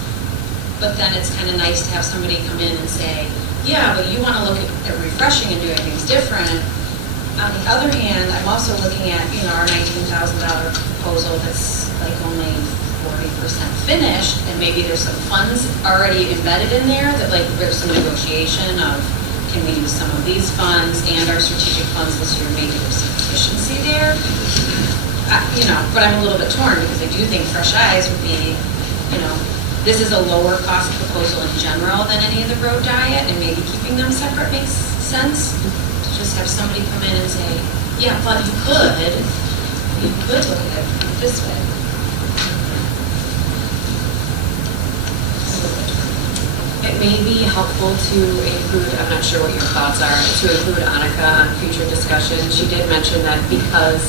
But then it's kind of nice to have somebody come in and say, yeah, but you want to look at refreshing and doing things different. On the other hand, I'm also looking at, our $19,000 proposal that's like only 40% finished, and maybe there's some funds already embedded in there that like there's some negotiation of, can we use some of these funds and our strategic funds this year, maybe there's some efficiency there. But I'm a little bit torn because I do think fresh eyes would be, this is a lower cost proposal in general than any of the road diet, and maybe keeping them separate makes sense. To just have somebody come in and say, yeah, but you could look at it this way. It may be helpful to include, I'm not sure what your thoughts are, to include Annika on future discussion. She did mention that because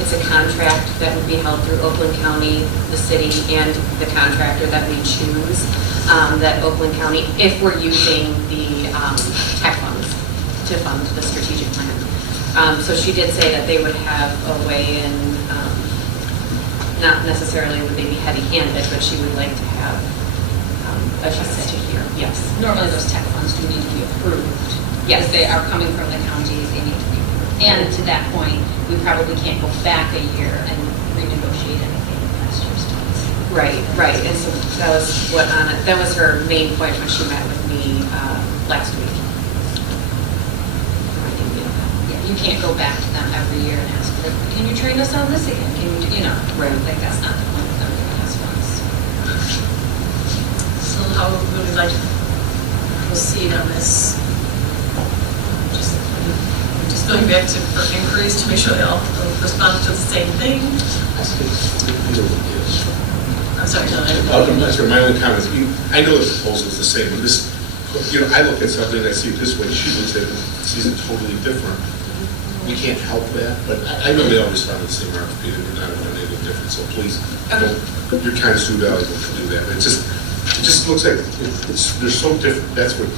it's a contract that would be held through Oakland County, the city, and the contractor that we choose, that Oakland County, if we're using the tech funds to fund the strategic plan. So she did say that they would have a way in, not necessarily would they be heavy-handed, but she would like to have a chance to hear. Yes. Normally those tech funds do need to be approved. Yes. Because they are coming from the counties, they need to be approved. And to that point, we probably can't go back a year and renegotiate anything in past year's funds. Right. And so that was her main point when she met with me last week. Yeah, you can't go back to them every year and ask, like, can you train us on this again? Right. Like that's not the point of them giving us funds. So how would we like to proceed on this? Just going back to for inquiries to make sure they all respond to the same thing. I'm sorry, no, That's where my own comments. I know the proposal is the same, but this, I look at something and I see it this way. She looks at it, sees it totally different. We can't help that, but I know they all respond to the same RFP. They're not doing anything different. So please, your time is too valuable to do that. It just looks like they're so different. That's what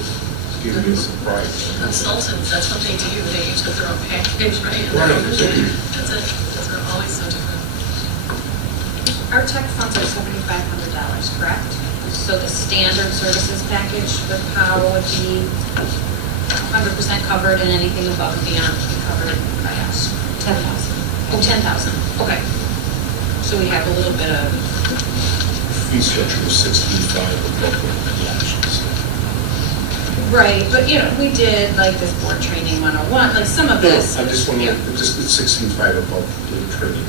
gives me a surprise. Consultants, that's what they do. They each have their own package, right? And Right. That's it. They're always so different. Our tech funds are $7,500, correct? So the standard services package with POW would be 100% covered, and anything above and beyond would be covered by us. 10,000. Oh, 10,000, okay. So we have a little bit of, Fee structure was 16.5 above the options. right, but we did like this board training 101, like some of this. I just want to, it's 16.5 above the training.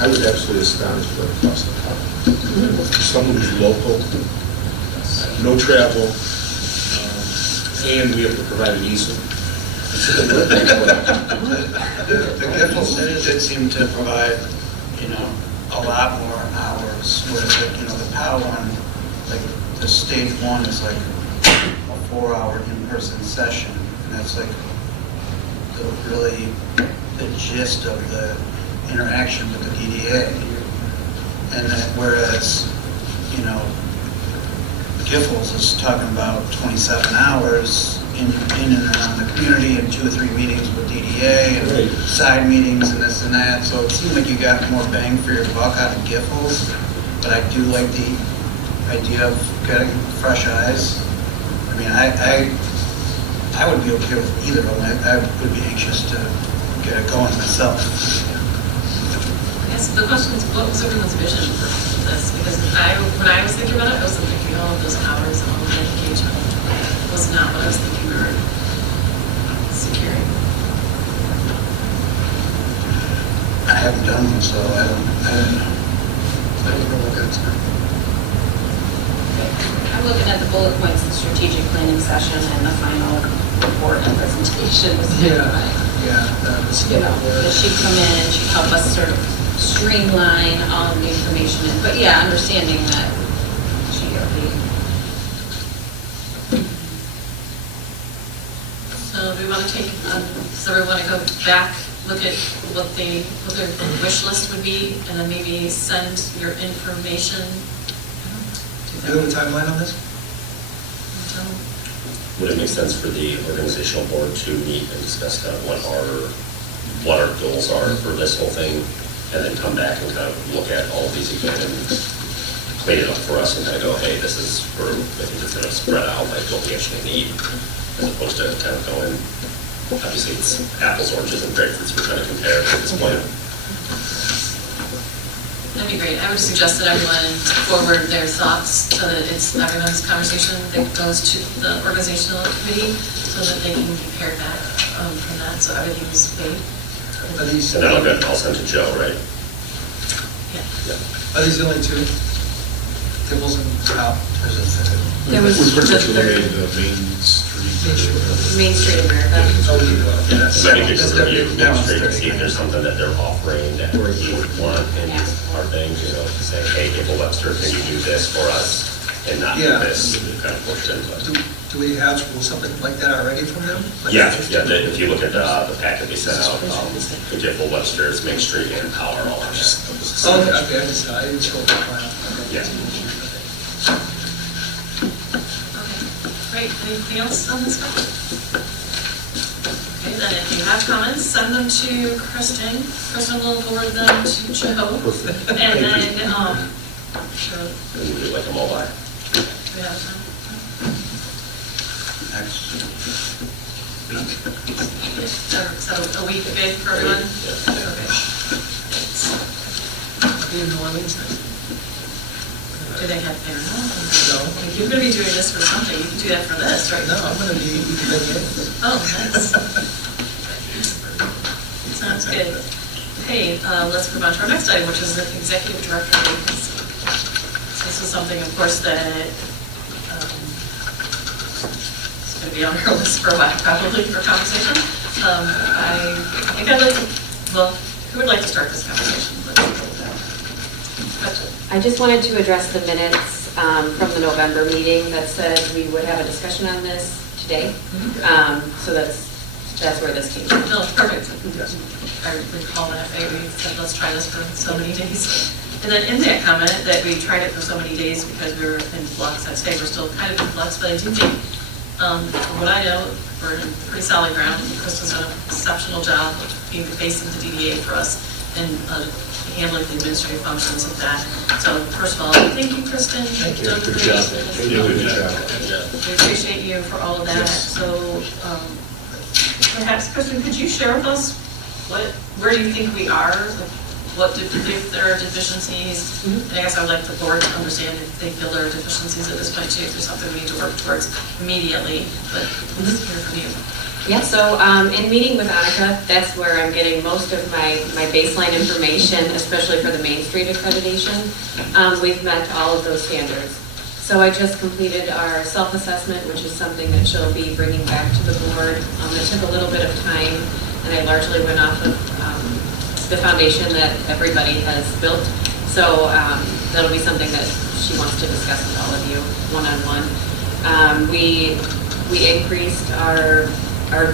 I was absolutely astonished by the cost of college. Someone who's local, no travel, and we have to provide an easel. The Giffords did seem to provide, a lot more hours, whereas like, the POW one, like the stage one is like a 4-hour in-person session, and that's like really the gist of the interaction with the DDA. And that whereas, Giffords is talking about 27 hours in and around the community and 2 or 3 meetings with DDA and side meetings and this and that. So it seemed like you got more bang for your buck out of Giffords, but I do like the idea of getting fresh eyes. I mean, I would be okay with either of them. I would be anxious to get it going myself. Yes, the question is, what was everyone's vision for this? Because when I was thinking about it, I wasn't thinking all of those hours and all of that engagement. It was not what I was thinking we were securing. I haven't done them, so I don't know. I don't know what that's about. I'm looking at the bullet points, the strategic planning session and the final report and presentation. Yeah, that was, That she'd come in and she'd help us sort of streamline all of the information. But yeah, understanding that she already. So do we want to take, so we want to go back, look at what their wish list would be, and then maybe send your information? do you have a timeline on this? Would it make sense for the organizational board to meet and discuss kind of what our goals are for this whole thing, and then come back and kind of look at all of these again and clean it up for us and kind of go, hey, this is for, I think it's going to spread out like what we actually need, as opposed to kind of going, obviously it's apples, oranges, and grapefruits we're trying to compare at this point. That'd be great. I would suggest that everyone forward their thoughts so that it's everyone's conversation that goes to the organizational committee so that they can be paired back from that, so everything is paid. Are these, And then I'll send to Joe, right? Yeah. Yeah. are these the only 2? Giffords and POW? There's a third. There was We pretty much the third- eliminated the Main Street. Main Street America. Oh, yeah, that's Maybe we could review that Main one's Street to 30. see if there's something that they're offering that we would want in our things, to say, hey, Gable Webster, can you do this for us and not do Yeah. this, kind of push it. Do we have something like that already from them? Like Yeah, if you look at the packet they sent out, the Gable Webster's, Main Street, and Power all on there. Oh, okay, I didn't show the plan. Yeah. Okay, great. Anything else on this one? Okay, then if you have comments, send them to Kristen. Kristen will forward them to Joe. And then, sure, And we do like a mobile. do we have time? Is that a week good for everyone? Okay. Be in New Orleans next. Do they have their, No. if you're gonna be doing this for something, you can do that for this, right? No, I'm gonna be eating beignets. Oh, nice. Sounds good. Okay, let's move on to our next item, which is the executive director vacancy. So this is something, of course, that is going to be on our list for a while, probably, for conversation. I think I'd like to, well, who would like to start this conversation? I just wanted to address the minutes from the November meeting that said we would have a discussion on this today. So that's where this came from. No, perfect. I recall that, we said, let's try this for so many days. And then in that comment that we tried it for so many days because we were in flux, I'd say we're still kind of in flux, but I do think, from what I know, we're in pretty solid ground. Kristen's done an exceptional job of being the face of the DDA for us and handling the administrative functions of that. So first of all, thank you, Kristen. Thank you. Good job. Good job. We appreciate you for all of that. So perhaps, Kristen, could you share with us where do you think we are? If there are deficiencies? And I guess I would like the board to understand if they feel there are deficiencies at this point too, if there's something we need to work towards immediately, but let's hear from you. Yeah, so in meeting with Annika, that's where I'm getting most of my baseline information, especially for the Main Street accreditation. We've met all of those standards. So I just completed our self-assessment, which is something that she'll be bringing back to the board. It took a little bit of time, and I largely went off of the foundation that everybody has built. So that'll be something that she wants to discuss with all of you, one-on-one. We increased our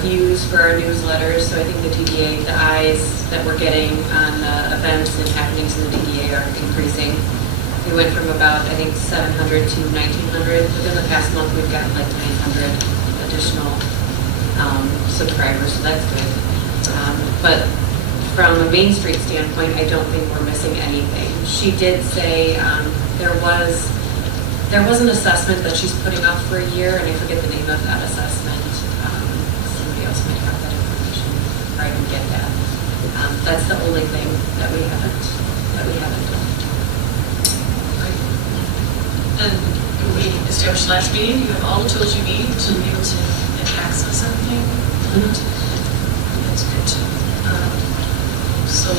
views for our newsletters, so I think the DDA, the eyes that we're getting on events and happenings in the DDA are increasing. We went from about, I think, 700 to 1,900. Within the past month, we've gotten like 900 additional subscribers, so that's good. But from a Main Street standpoint, I don't think we're missing anything. She did say there was an assessment that she's putting up for a year, and I forget the name of that assessment. Somebody else might have that information, or I can get that. That's the only thing that we haven't done. And we established last meeting, you have all the tools you need to be able to access everything. That's good too. So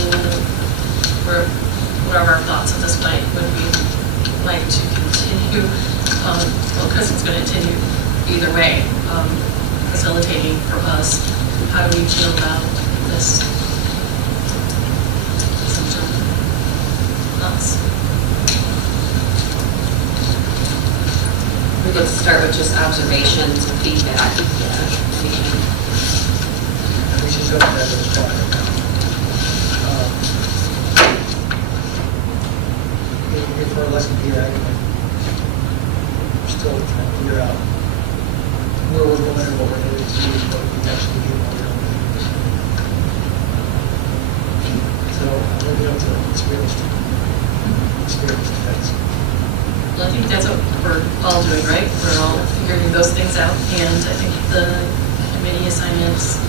what are our thoughts at this point? Would we like to continue, well, Kristen's going to continue either way, facilitating for us. How do we feel about this? Some thoughts? We could start with just observations and feedback. She's up there with the product now. If we're less than here, I'm still trying to figure out where we're going and what we're headed to, what we actually do, what we don't do. So I'm going to be able to experience that. Well, I think that's what we're all doing, right? We're all figuring those things out, and I think the committee assignments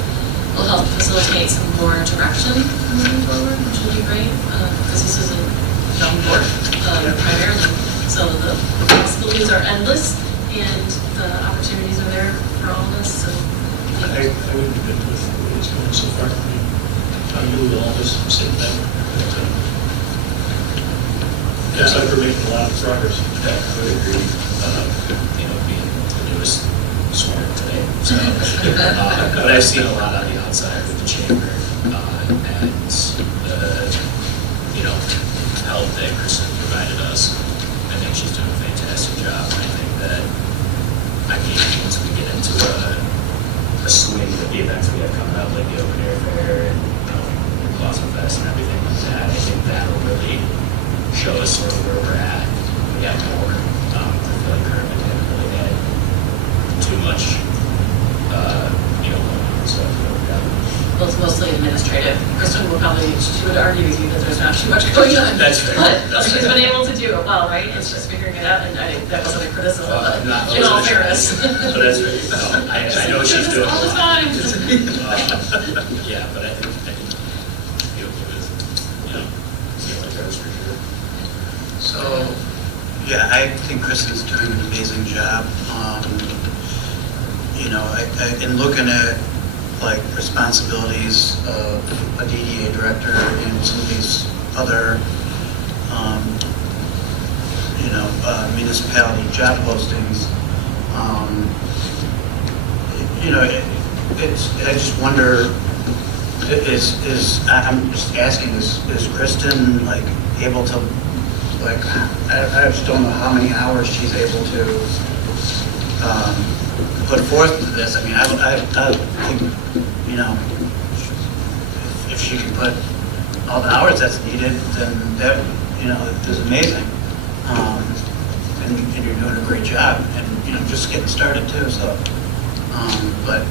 will help facilitate some more direction moving forward, which will be great, because this is a young board primarily, so the possibilities are endless, and the opportunities are there for all of us, so. I would be good with the way it's going so far. I'm new to all this, same thing. Looks like we're making a lot of progress. Yeah, I would agree. Being the newest sworn today. So, but I've seen a lot on the outside with the chamber and help that Kristen provided us. I think she's doing a fantastic job. I think that once we get into a swing of the events we have coming up, like the Open Air Fair and Blossom Fest and everything like that, I think that'll really show us sort of where we're at. We have more. I feel like currently we haven't really had too much, going on. So Well, it's mostly administrative. Kristen will probably, she would argue with you that there's not too much going on. That's fair. But she's been able to do it well, right? It's just figuring it out, and I think that wasn't a criticism, but not in all fairness. But that's right. No, I know she's doing all the time. Yeah, but I think it was, feel like that was for sure. So, yeah, I think Kristen's doing an amazing job. In looking at like responsibilities of a DDA director and some of these other, municipality job postings, I just wonder, I'm just asking, is Kristen like able to, like, I just don't know how many hours she's able to put forth to this. I mean, I think, if she can put all the hours that's needed, then that, is amazing. And you're doing a great job, and, just getting started too, so. But I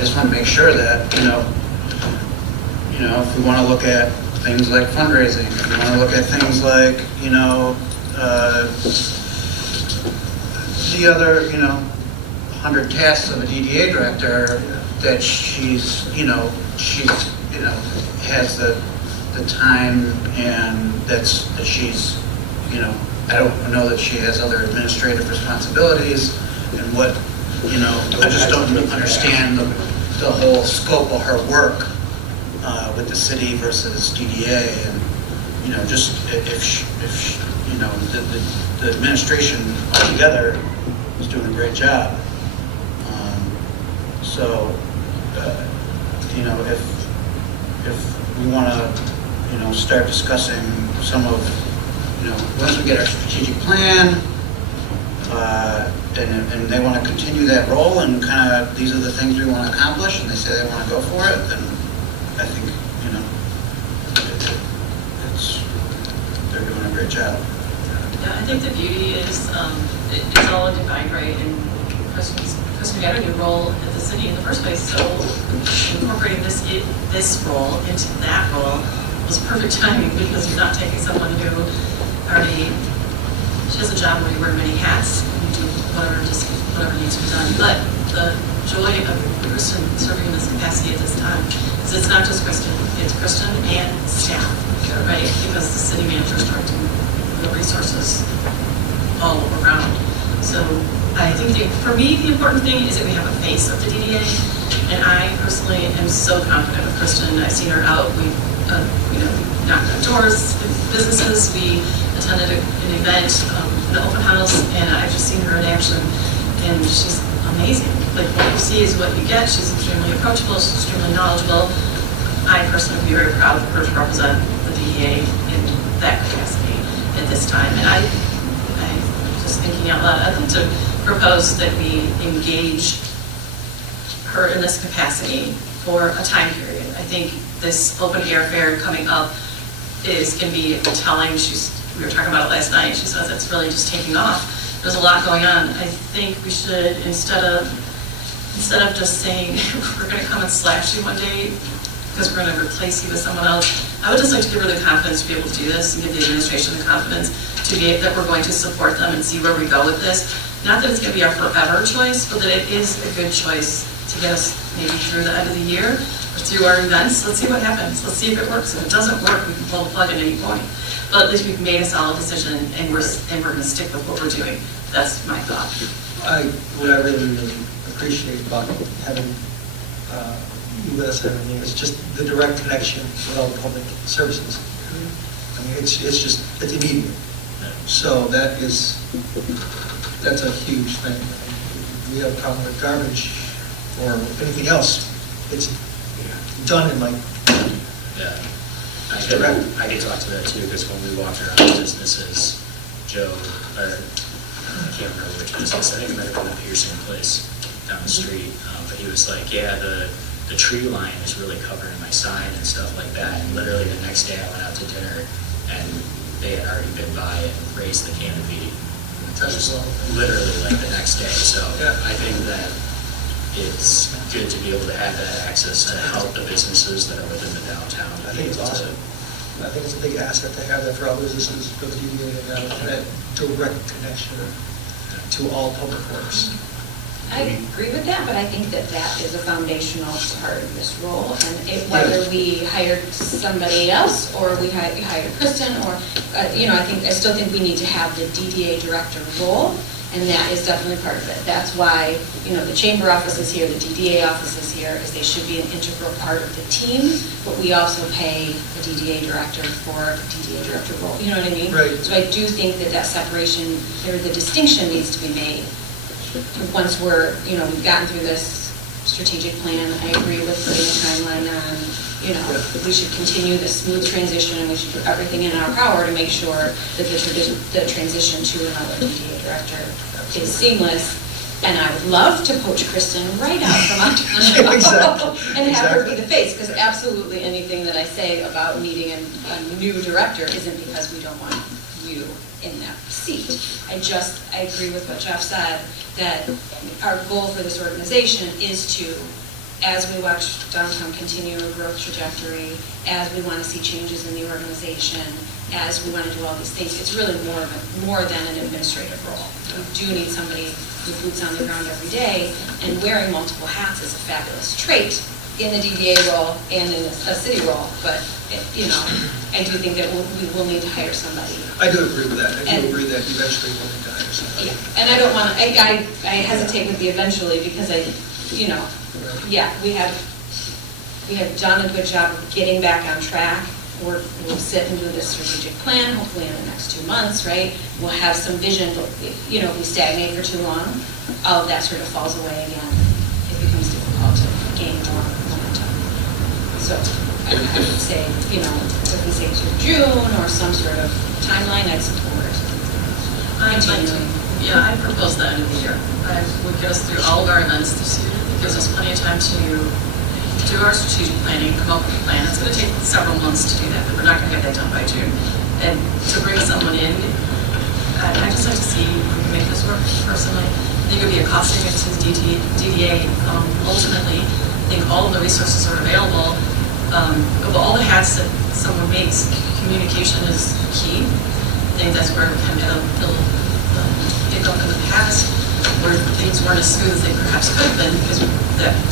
just want to make sure that, if we want to look at things like fundraising, if we want to look at things like, the other, 100 tasks of a DDA director, that she's has the time, and that she's, I don't know that she has other administrative responsibilities, and what, I just don't understand the whole scope of her work with the city versus DDA, and, just if the administration altogether is doing a great job. So, if we want to, start discussing some of once we get our strategic plan, and they want to continue that role and kind of, these are the things we want to accomplish, and they say they want to go for it, then I think, they're doing a great job. Yeah, I think the beauty is, it's all defined right, and Kristen got a new role at the city in the first place, so incorporating this role into that role was perfect timing, because you're not taking someone who already, she has a job where you wear many hats, and you do whatever needs to be done. But the joy of Kristen serving in this capacity at this time is it's not just Kristen, it's Kristen and staff, right? Because the city manager is directing the resources all around. So I think for me, the important thing is that we have a face of the DDA, and I personally am so confident with Kristen. I've seen her out. We, knocked on doors, businesses. We attended an event, an open house, and I've just seen her in action, and she's amazing. Like, what you see is what you get. She's extremely approachable. She's extremely knowledgeable. I personally would be very proud of her to represent the DDA in that capacity at this time. And I just thinking out loud, I'd like to propose that we engage her in this capacity for a time period. I think this open air fair coming up is going to be telling. We were talking about it last night. She says it's really just taking off. There's a lot going on. I think we should, instead of just saying we're going to come and slash you one day because we're going to replace you with someone else, I would just like to give her the confidence to be able to do this, and give the administration the confidence that we're going to support them and see where we go with this. Not that it's going to be our forever choice, but that it is a good choice to get us maybe through the end of the year or through our events. Let's see what happens. Let's see if it works. If it doesn't work, we can pull the plug at any point. But at least we've made a solid decision, and we're going to stick with what we're doing. That's my thought. What I really, really appreciate about having you with us, everything, is just the direct connection with all the public services. I mean, it's immediate. So that's a huge thing. If we have a problem with garbage or anything else, it's done in like. Yeah. I get talk to that too, because when we walked around businesses, Joe, or I can't remember which business, I think it might have been the Pearson place down the street, but he was like, yeah, the tree line is really covering my sign and stuff like that. And literally the next day I went out to dinner and they had already been by and raised the canopy. Literally like the next day. So I think that it's good to be able to have that access to help the businesses that are within the downtown. I think it's awesome. I think it's a big asset to have that for all businesses, for the DDA to have that direct connection to all public works. I agree with that, but I think that is a foundational part of this role. And whether we hired somebody else or we hired Kristen, or I still think we need to have the DDA director role, and that is definitely part of it. That's why the chamber office is here, the DDA office is here, is they should be an integral part of the team. But we also pay the DDA director for the DDA director role. You know what I mean? Right. So I do think that separation or the distinction needs to be made. Once we've gotten through this strategic plan, I agree with putting a timeline on, we should continue the smooth transition, and we should do everything in our power to make sure that the transition to another DDA director is seamless. And I would love to poach Kristen right out from under Exactly. and have her be the face, because absolutely anything that I say about needing a new director isn't because we don't want you in that seat. I agree with what Jeff said, that our goal for this organization is to, as we watch downtown continue a growth trajectory, as we want to see changes in the organization, as we want to do all these things, it's really more than an administrative role. We do need somebody with boots on the ground every day, and wearing multiple hats is a fabulous trait in the DDA role and in a city role, but I do think that we will need to hire somebody. I do agree with that. I do agree that eventually we'll need to hire somebody. Yeah, and I don't want to, I hesitate with the eventually, because we have done a good job of getting back on track. We'll sit and do this strategic plan, hopefully in the next 2 months, right? We'll have some vision, but if we stagnate for too long, all of that sort of falls away again. It becomes difficult to gain more momentum. So I would say, you know, if we say to June or some sort of timeline, I'd support. I'd like to, yeah, I propose the end of the year. I would get us through all of our events this year. It gives us plenty of time to do our strategic planning, come up with a plan. It's going to take several months to do that, but we're not going to get that done by June. And to bring someone in, I just like to see if we can make this work personally. I think it would be a cost savings to the DDA. Ultimately, I think all of the resources are available. Of all the hats that someone makes, communication is key. I think that's where we kind of had a little hiccup in the past, where things weren't as smooth as they perhaps could have been because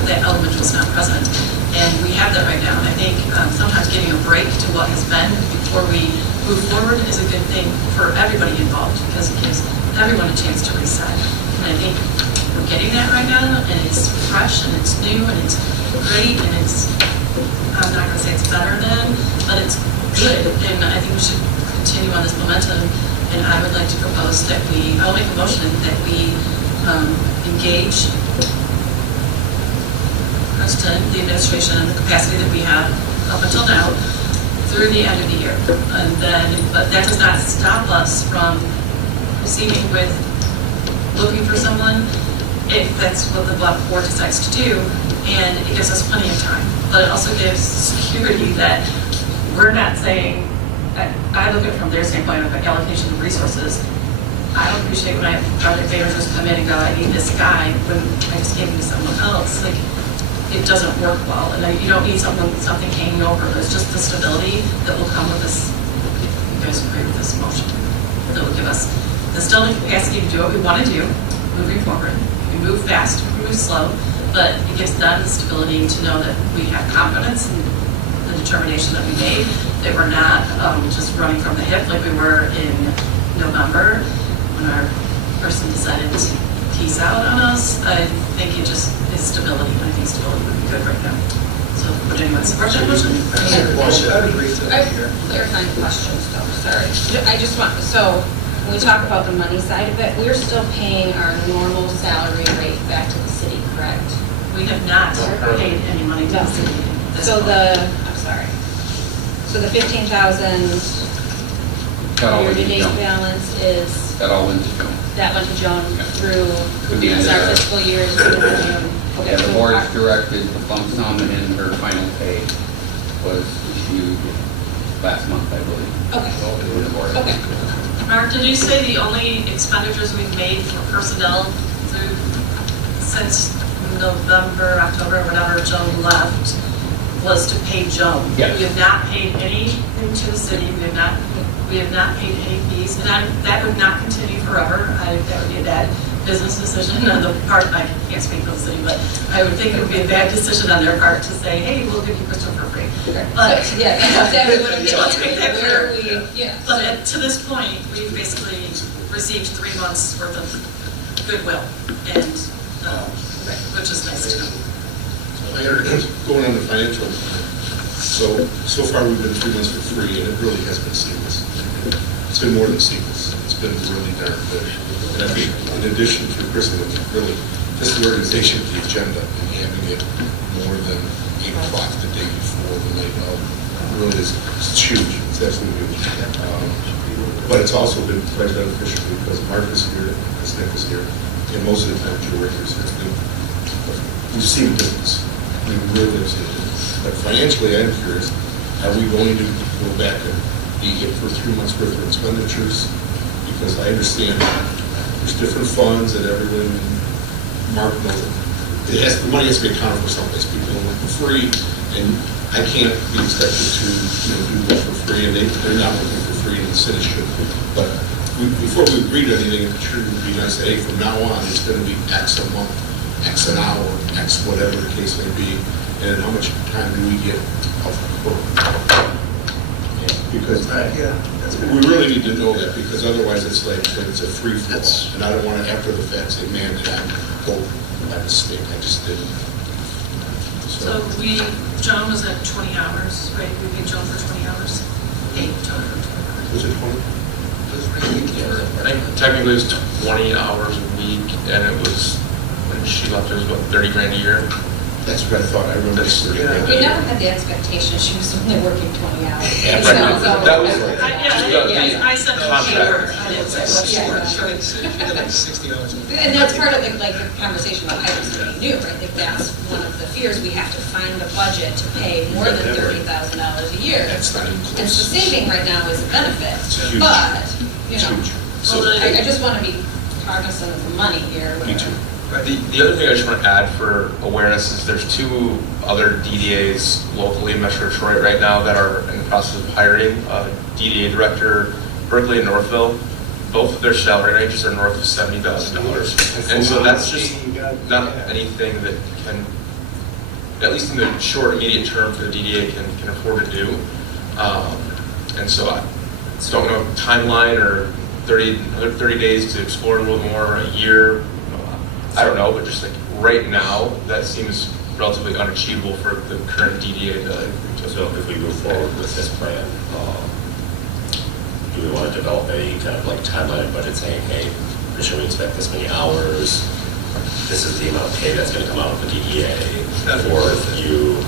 that element was not present. And we have that right now. And I think sometimes giving a break to what has been before we move forward is a good thing for everybody involved because it gives everyone a chance to reset. And I think we're getting that right now, and it's fresh, and it's new, and it's great, and it's, I'm not going to say it's better than, but it's good. And I think we should continue on this momentum. And I would like to propose that I'll make a motion that we engage Kristen, the administration, and the capacity that we have up until now through the end of the year. And then, but that does not stop us from proceeding with looking for someone if that's what the board decides to do. And it gives us plenty of time. But it also gives security that we're not saying, I look at it from their standpoint of allocation of resources. I don't appreciate when I have project managers come in and go, I need this guy, when I just gave him to someone else. Like, it doesn't work well. And you don't need something hanging over. There's just the stability that will come with this. You guys agree with this motion? That will give us the still the capacity to do what we want to do moving forward. We move fast, we move slow, but it gives them the stability to know that we have confidence in the determination that we made, that we're not just running from the hip like we were in November when our person decided to peace out on us. I think it just is stability, and I think stability would be good right now. So would anyone support that motion? I'd agree to I that here. have clarifying questions though, sorry. I just want, so when we talk about the money side of it, we're still paying our normal salary rate back to the city, correct? We have not paid any money to the city. This So month. I'm sorry. So the 15,000 That all went to year-to-date Joan. balance is, That all went to Joan. that went to Joan Yeah. through, To the end because of our the- fiscal year is through June. Okay, Yeah, the so board our- directed the lump sum and her final pay was issued last month, I believe. Okay, When the board- okay. Mark, did you say the only expenditures we've made for personnel since November, October, whenever Joan left, was to pay Joan? Yes. We have not paid anything to the city, we have not paid any fees, and that would not continue forever. That would be a bad business decision on the part, I can't speak for the city, but I would think it would be a bad decision on their part to say, hey, we'll give you Crystal for free. But, Yeah, that's exactly what I'm So let's make that Where clear. we, yeah. But to this point, we've basically received 3 months worth of goodwill, and, which is nice to know. Going on the financial, so far we've been 3 months for free, and it really has been seamless. It's been more than seamless. It's been really darn good. And I think in addition to Kristen, it's really just the organization of the agenda and having it more than 8 o'clock the day before the night of, really is it's huge. It's absolutely huge. But it's also been quite beneficial because Mark is here, Chris Nick is here, and most of the time Joe Ricker is here. We've seen a difference. We really have seen a difference. But financially, I'm curious, are we going to go back and be hit for 3 months worth of expenditures? Because I understand there's different funds that everyone, Mark knows, the money has to be accounted for someplace. People don't work for free, and I can't be expected to, do work for free, and they're not working for free, and the city should. But before we agree to anything, it sure would be nice to say, hey, from now on, it's going to be X a month, X an hour, X whatever the case may be, and how much time do we get off work? Because Yeah, that's good. we really need to know that, because otherwise it's like, it's a free for all. And I don't want to, after the fact, say, man, did I go by mistake, I just didn't. So Joan was at 20 hours, right? We paid Joan for 20 hours? Paid Joan for 20 hours. Was it 20? I think technically it was 20 hours a week, and it was, when she left, it was about 30 grand a year. That's what I thought, I remember. We never had the expectation she was only working 20 hours. Yeah, So- right. so- That was- I said the chamber, I didn't say what she Yeah. worked. She did like 60 hours. And that's part of the, like, the conversation about hiring somebody new, right? Like, that's one of the fears, we have to find a budget to pay more than $30,000 a year. That's not even And so close. saving right now is a benefit, huge. but, you It's know, huge. So- I just want to be cognizant of the money here. Me too. The other thing I just want to add for awareness is there's 2 other DDAs locally in Metro Detroit right now that are in the process of hiring a DDA director, Berkeley and Northville. Both of their salary ranges are north of $70,000. And so that's just not anything that can, at least in the short, immediate term, for the DDA can afford to do. And so I just don't know timeline or 30 days to explore a little more, a year. I don't know, but just like right now, that seems relatively unachievable for the current DDA to. So if we move forward with this plan, do we want to develop a kind of like timeline of budget saying, hey, should we expect this many hours? This is the amount of pay that's going to come out of the DDA. Or if you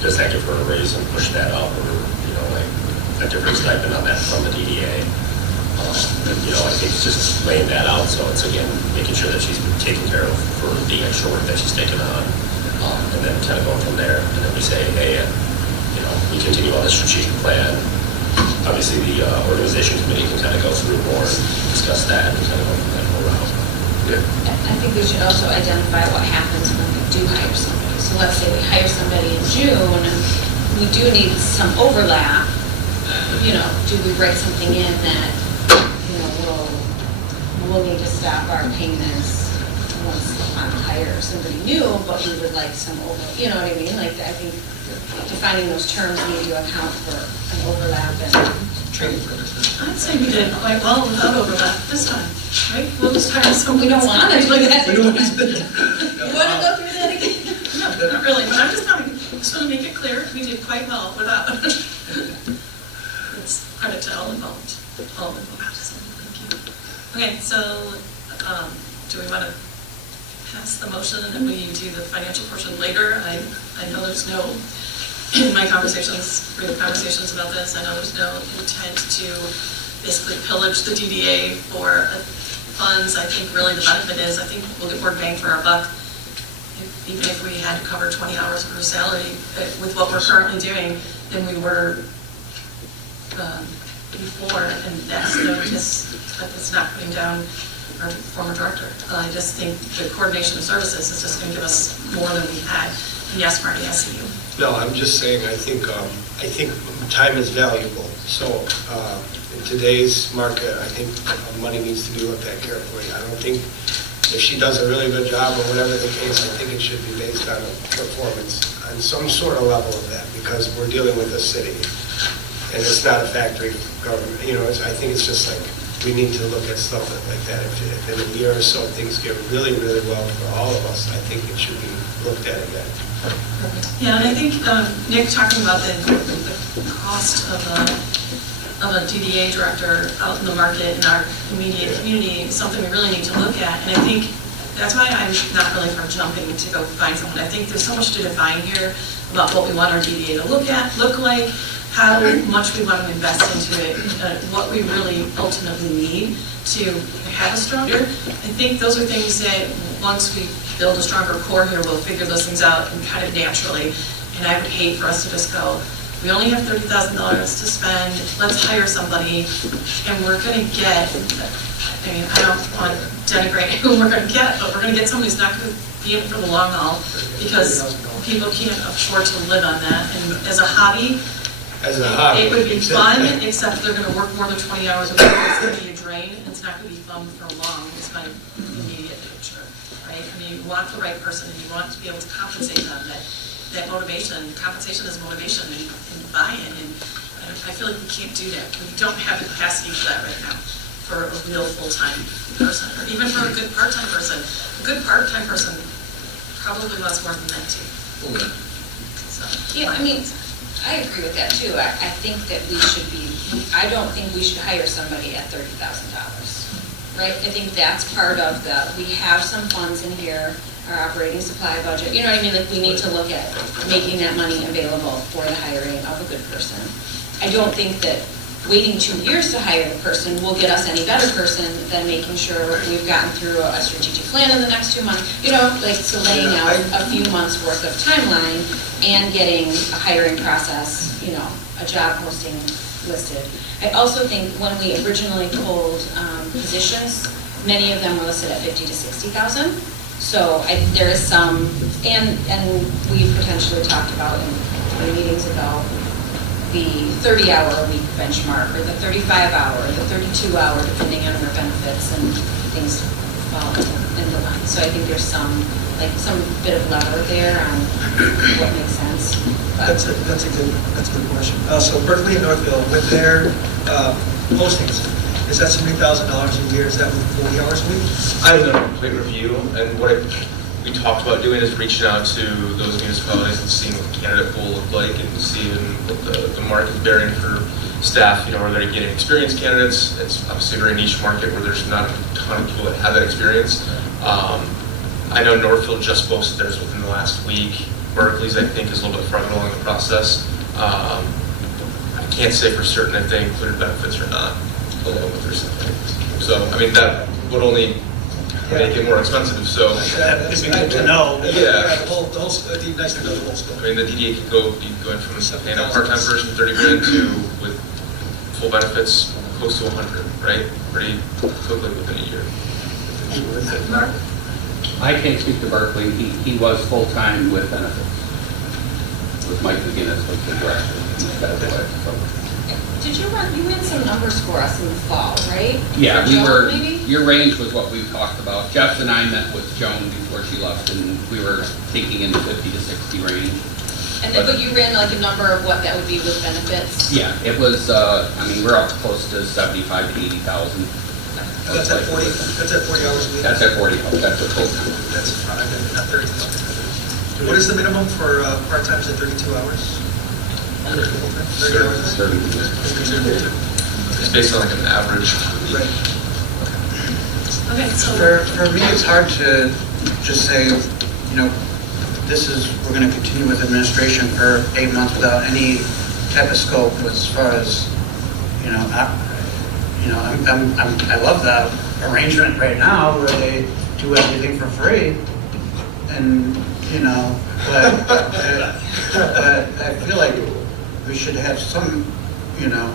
just have to give her a raise and push that up, or, you know, like a different stipend on that from the DDA. You know, I think it's just laying that out, so it's again, making sure that she's taken care of for the extra work that she's taken on. And then kind of going from there, and then we say, hey, you know, we continue on the strategic plan. Obviously, the organization committee can kind of go through more and discuss that and kind of go from that whole route. I think we should also identify what happens when we do hire somebody. So let's say we hire somebody in June, and we do need some overlap. You know, do we write something in that, you know, we'll need to stop our payments once on hire somebody new, but we would like some you know what I mean? Like, I think defining those terms need to account for an overlap and Training purposes. I'd say we did quite well without overlap this time, right? We'll just hire someone. we don't want to do that. We don't want to- You want to go through that again? No, not really, but I'm just want to make it clear, we did quite well without. It's credit to all involved, all involved, so thank you. Okay, so, do we want to pass the motion and then we do the financial portion later? I know there's no, in my conversations, real conversations about this, I know there's no intent to basically pillage the DDA for funds. I think really the benefit is, I think we'll get more bang for our buck. Even if we had to cover 20 hours of her salary with what we're currently doing, than we were before, and that's it's not putting down our former director. I just think the coordination of services is just going to give us more than we had. And yes, Marty, I see you. No, I'm just saying, I think time is valuable. So in today's market, I think money needs to be looked at carefully. I don't think if she does a really good job or whatever the case, I think it should be based on a performance on some sort of level of that, because we're dealing with a city and it's not a factory government. You know, I think it's just like, we need to look at stuff like that. If in a year or so things get really, really well for all of us, I think it should be looked at again. Yeah, and I think Nick talking about the cost of a DDA director out in the market in our immediate community is something we really need to look at. And I think that's why I'm not really for jumping to go find someone. I think there's so much to define here about what we want our DDA to look like, how much we want to invest into it, what we really ultimately need to have a stronger. I think those are things that once we build a stronger core here, we'll figure those things out and kind of naturally. And I would hate for us to just go, we only have $30,000 to spend, let's hire somebody, and we're going to get, I mean, I don't want to denigrate who we're going to get, but we're going to get somebody who's not going to be in it for the long haul, because people can't afford to live on that. And as a hobby, it would be fun, except they're going to work more than 20 hours a week. It's going to be a drain, and it's not going to be fun for long, is my immediate picture, right? I mean, you want the right person, and you want to be able to compensate them, that motivation, compensation is motivation and buy-in, and I feel like we can't do that. We don't have the capacity for that right now, for a real full-time person, or even for a good part-time person. A good part-time person probably wants more than that too. So, Yeah, I mean, I agree with that too. I think that we should be, I don't think we should hire somebody at $30,000. right? I think that's part of we have some funds in here, our operating supply budget, you know what I mean? Like, we need to look at making that money available for the hiring of a good person. I don't think that waiting 2 years to hire the person will get us any better person than making sure we've gotten through a strategic plan in the next 2 months. You know, like, so laying out a few months worth of timeline and getting a hiring process, you know, a job posting listed. I also think when we originally pulled positions, many of them were listed at 50 to 60,000. So there is some, and we potentially talked about in 20 meetings ago, the 30-hour-a-week benchmark, or the 35-hour, or the 32-hour, depending on their benefits and things fall into line. So I think there's some bit of lever there on what makes sense. But That's a good question. So Berkeley and Northville, with their postings, is that $70,000 a year? Is that with 40 hours a week? I have a complete review, and what we talked about doing is reaching out to those municipalities and seeing what the candidate pool looked like and seeing what the market is bearing for staff. You know, are they getting experienced candidates? It's obviously a very niche market where there's not a ton of people that have that experience. I know Northfield just posted theirs within the last week. Berkeley's, I think, is a little bit further along the process. I can't say for certain if they included benefits or not, along with their salaries. So, I mean, that would only make it more expensive, so. It'd be good to know. Yeah. It'd be nice to know the whole scope. I mean, the DDA could be going from paying a part-time person $30,000 to, with full benefits, close to 100, right? Pretty quickly within a year. Mark? I can't speak to Berkeley. He was full-time with benefits. With Mike McGinnis was the director. He's got a wife, so. did you ran some numbers for us in the fall, right? Yeah, For we Joan, were, maybe? your range was what we talked about. Jeff and I met with Joan before she left, and we were thinking in the 50 to 60 range. And then, but you ran like a number of what that would be with benefits? Yeah, it was, I mean, we're up close to 75 to 80,000. That's at 40 hours a week? That's at 40, that's a full time. That's fine, not 30. What is the minimum for part-times at 32 hours? 30 hours? 30. It's based on like an average. Right. Okay, so. For me, it's hard to just say, you know, we're going to continue with administration for 8 months without any type of scope as far as, you know, I love that arrangement right now where they do everything for free, and you know, but I feel like we should have some, you know,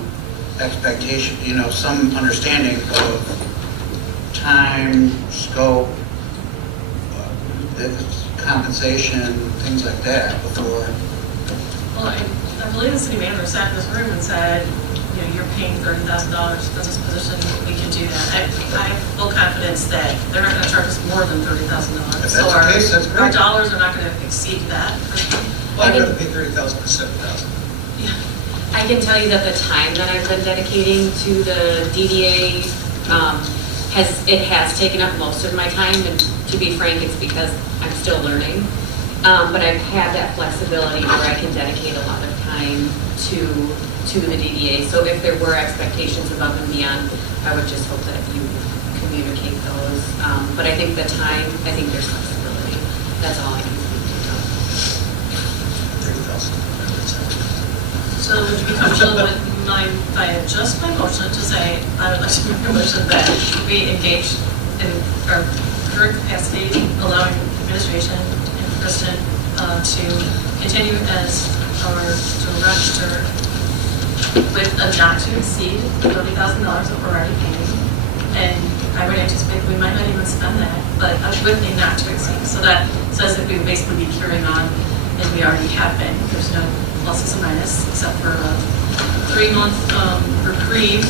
expectation, you know, some understanding of time, scope, compensation, things like that before. Well, I believe the city manager sat in this room and said, you know, you're paying $30,000 for this position, we can do that. I have full confidence that they're not gonna charge us more than $30,000. If that's So the case, that's our great. dollars are not gonna exceed that. Well, I'd rather pay 30,000 than 7,000. Yeah. I can tell you that the time that I've been dedicating to the DDA has taken up most of my time, and to be frank, it's because I'm still learning. But I've had that flexibility where I can dedicate a lot of time to the DDA. So if there were expectations above and beyond, I would just hope that you communicate those. But I think the time, I think there's flexibility. That's all I can speak to. 30,000. So would you be comfortable with if I adjust my motion to say, I would like to make a motion that we engage in our current capacity, allowing administration and Kristen to continue as our director with a not to exceed $30,000 that we're already paying. And I would anticipate we might not even spend that, but with a not to exceed. So that says that we would basically be carrying on as we already have been. There's no pluses and minuses except for a 3-month reprieve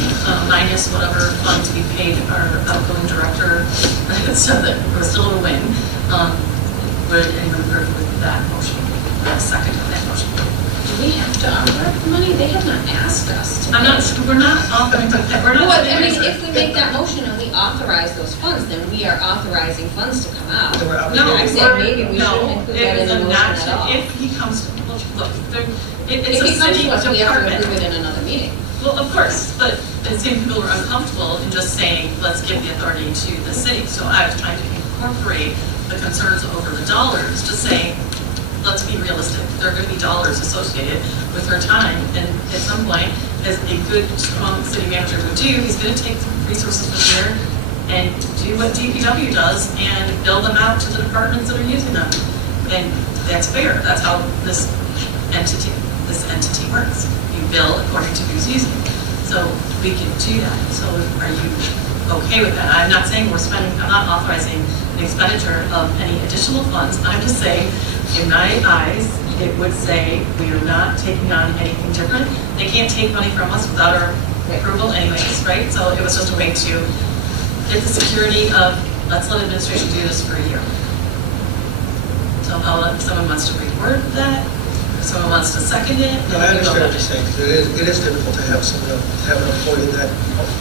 minus whatever funds we paid our outgoing director, so that we're still a win. Would anyone agree with that motion? Second on that motion. Do we have to offer the money? They have not asked us to. I'm not, we're not offering to, we're not. Well, I mean, if we make that motion and we authorize those funds, then we are authorizing funds to come out. No, I said maybe we shouldn't include that in the motion at all. If he comes, look, it's If a he comes city to us, we have to department. approve it in another meeting. Well, of course, but the same people were uncomfortable in just saying, let's give the authority to the city. So I was trying to incorporate the concerns over the dollars, just saying, let's be realistic. There are going to be dollars associated with her time, and at some point, as a good, strong city manager would do, he's going to take the resources from here and do what DPW does and bill them out to the departments that are using them. And that's fair. That's how this entity works. You bill according to who's using it. So we can do that. So are you okay with that? I'm not saying I'm not authorizing an expenditure of any additional funds. I'm just saying, in my eyes, it would say we are not taking on anything different. They can't take money from us without our approval anyways, right? So it was just a way to get the security of, let's let administration do this for a year. So if someone wants to reword that, if someone wants to second it. No, I understand what you're saying, because it is difficult to have an employee that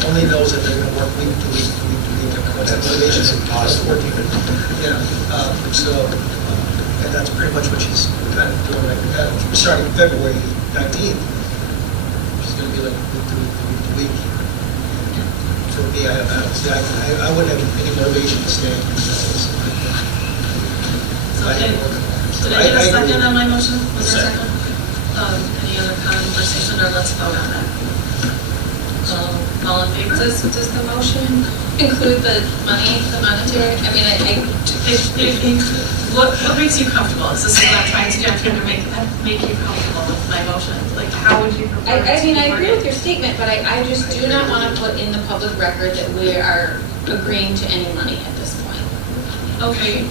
only knows that they're going to work week to week, what's that motivation is working. Yeah, and that's pretty much what she's kind of doing right now. Starting February 19th, she's going to be like week to week. For me, I wouldn't have any motivation to stay. So did I get a second on my motion? Was there a second? Any other conversation, or let's vote on that? All in favor? Does the motion include the money, the monetary? I mean, What makes you comfortable? Is this what I'm trying to do? I'm trying to make you comfortable with my motion. Like, how would you prefer? I mean, I agree with your statement, but I just do not want to put in the public record that we are agreeing to any money at this point. Okay.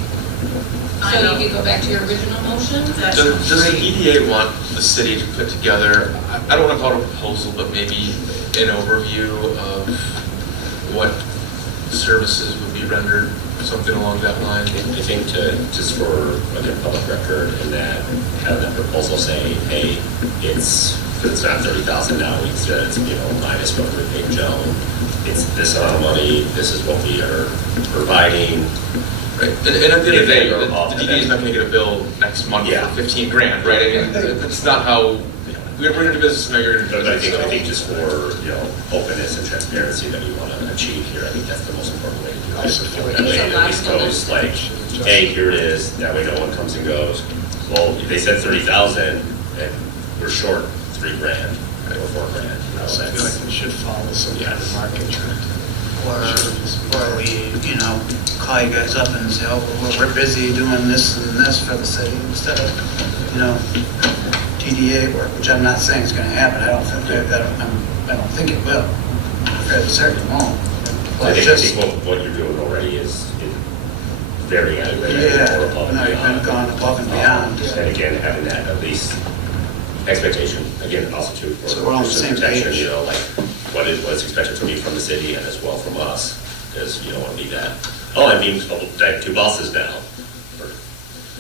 So you could go back to your original motion? Does the DDA want the city to put together, I don't want to call it a proposal, but maybe an overview of what services would be rendered, something along that line? I think just for, again, public record, and that, have that proposal say, hey, it's not 30,000 now, it's, minus what we're paying Joe. It's this amount of money, this is what we are providing. Right, and at the end of the day, the DDA is not going to get a bill next month for 15 grand, right? I mean, that's not how, we're going to do business, now you're going to do But business. I think just for, openness and transparency that we want to achieve here, I think that's the most important way to do it. That way it at least goes like, hey, here it is, that way no one comes and goes, well, if they said 30,000, and we're short 3 grand, or 4 grand, I feel like we should follow some kind of market trend. Or we, call you guys up and say, oh, well, we're busy doing this and this for the city instead of, DDA work, which I'm not saying is going to happen. I don't think it will. I'm fairly certain it won't. I think what you're doing already is very adequate. Yeah, no, you've been gone above and beyond. And again, having that at least expectation, again, also too, for So we're on the same protection, page. like what's expected from you from the city and as well from us, because you don't want to be that. Oh, I mean, I have 2 bosses now, or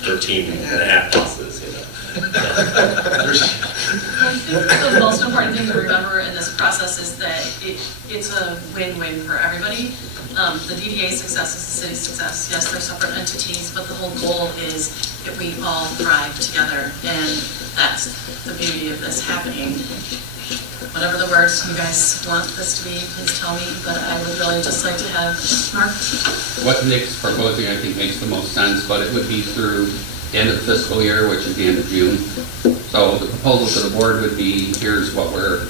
13 and a half bosses, I think the most important thing to remember in this process is that it's a win-win for everybody. The DDA's success is the city's success. Yes, they're separate entities, but the whole goal is that we all thrive together, and that's the beauty of this happening. Whatever the words you guys want this to be, please tell me, but I would really just like to have Mark. What Nick's proposing, I think, makes the most sense, but it would be through the end of the fiscal year, which is the end of June. So the proposal to the board would be, here's what we're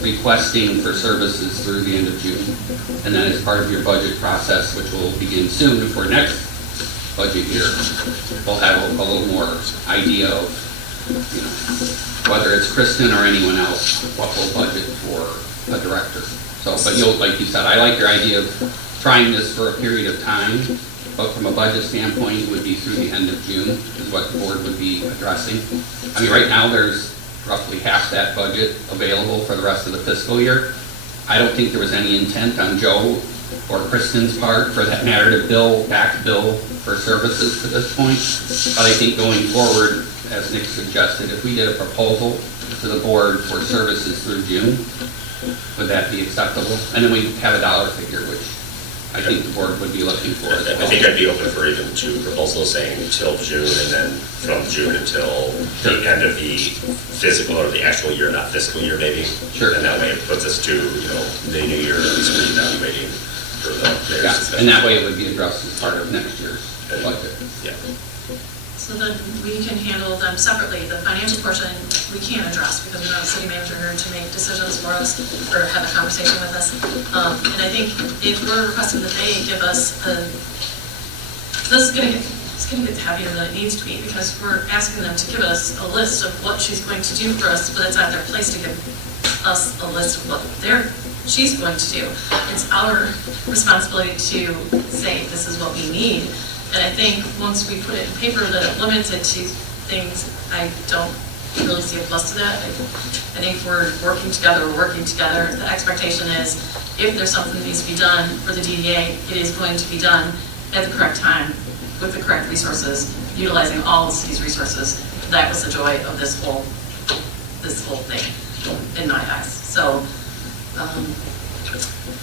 requesting for services through the end of June. And then as part of your budget process, which will begin soon for next budget year, we'll have a little more idea of, whether it's Kristen or anyone else, what we'll budget for a director. So, but like you said, I like your idea of trying this for a period of time, but from a budget standpoint, it would be through the end of June is what the board would be addressing. I mean, right now, there's roughly half that budget available for the rest of the fiscal year. I don't think there was any intent on Joe or Kristen's part, for that matter, to bill for services to this point. But I think going forward, as Nick suggested, if we did a proposal to the board for services through June, would that be acceptable? And then we have a dollar figure, which I think the board would be looking for as I well. think I'd be open for even two proposals saying till June and then from June until the end of the physical or the actual year, not fiscal year maybe. Sure. And that way it puts us to, the new year, at least reevaluating for the mayor's Yeah, discussion. and that way it would be addressed as part of next year's budget. Yeah. So then we can handle them separately. The financial portion, we can't address because we don't have a city manager here to make decisions for us or have a conversation with us. And I think if we're requesting that they give us it's gonna get heavier than it needs to be because we're asking them to give us a list of what she's going to do for us, but it's not their place to give us a list of what she's going to do. It's our responsibility to say, this is what we need. And I think once we put it in paper that it limits it to things, I don't really see a plus to that. I think we're working together. The expectation is if there's something that needs to be done for the DDA, it is going to be done at the correct time with the correct resources, utilizing all the city's resources. That was the joy of this whole thing in my eyes. So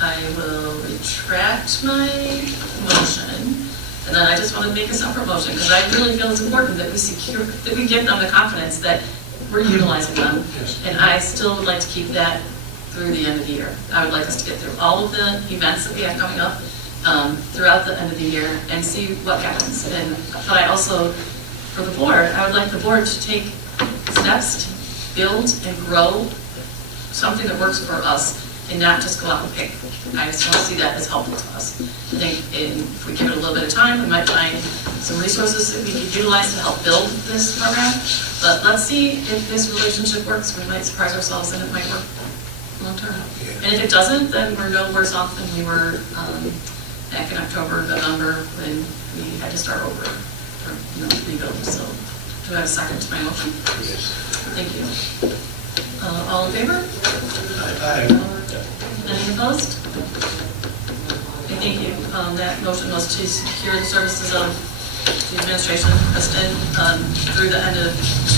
I will retract my motion. And then I just want to make a separate motion because I really feel it's important that we give them the confidence that we're utilizing them. And I still would like to keep that through the end of the year. I would like us to get through all of the events that we have coming up throughout the end of the year and see what happens. But I also, for the board, I would like the board to take steps to build and grow something that works for us and not just go out and pick. I just want to see that as helpful to us. I think if we give it a little bit of time, we might find some resources that we could utilize to help build this program. But let's see if this relationship works. We might surprise ourselves and it might work long term. And if it doesn't, then we're no worse off than we were back in October, November, when we had to start over or rebuild. So do I have a second to my motion? Yes. Thank you. All in favor? Aye. Any opposed? Okay, thank you. That motion was to secure the services of the administration president through the end of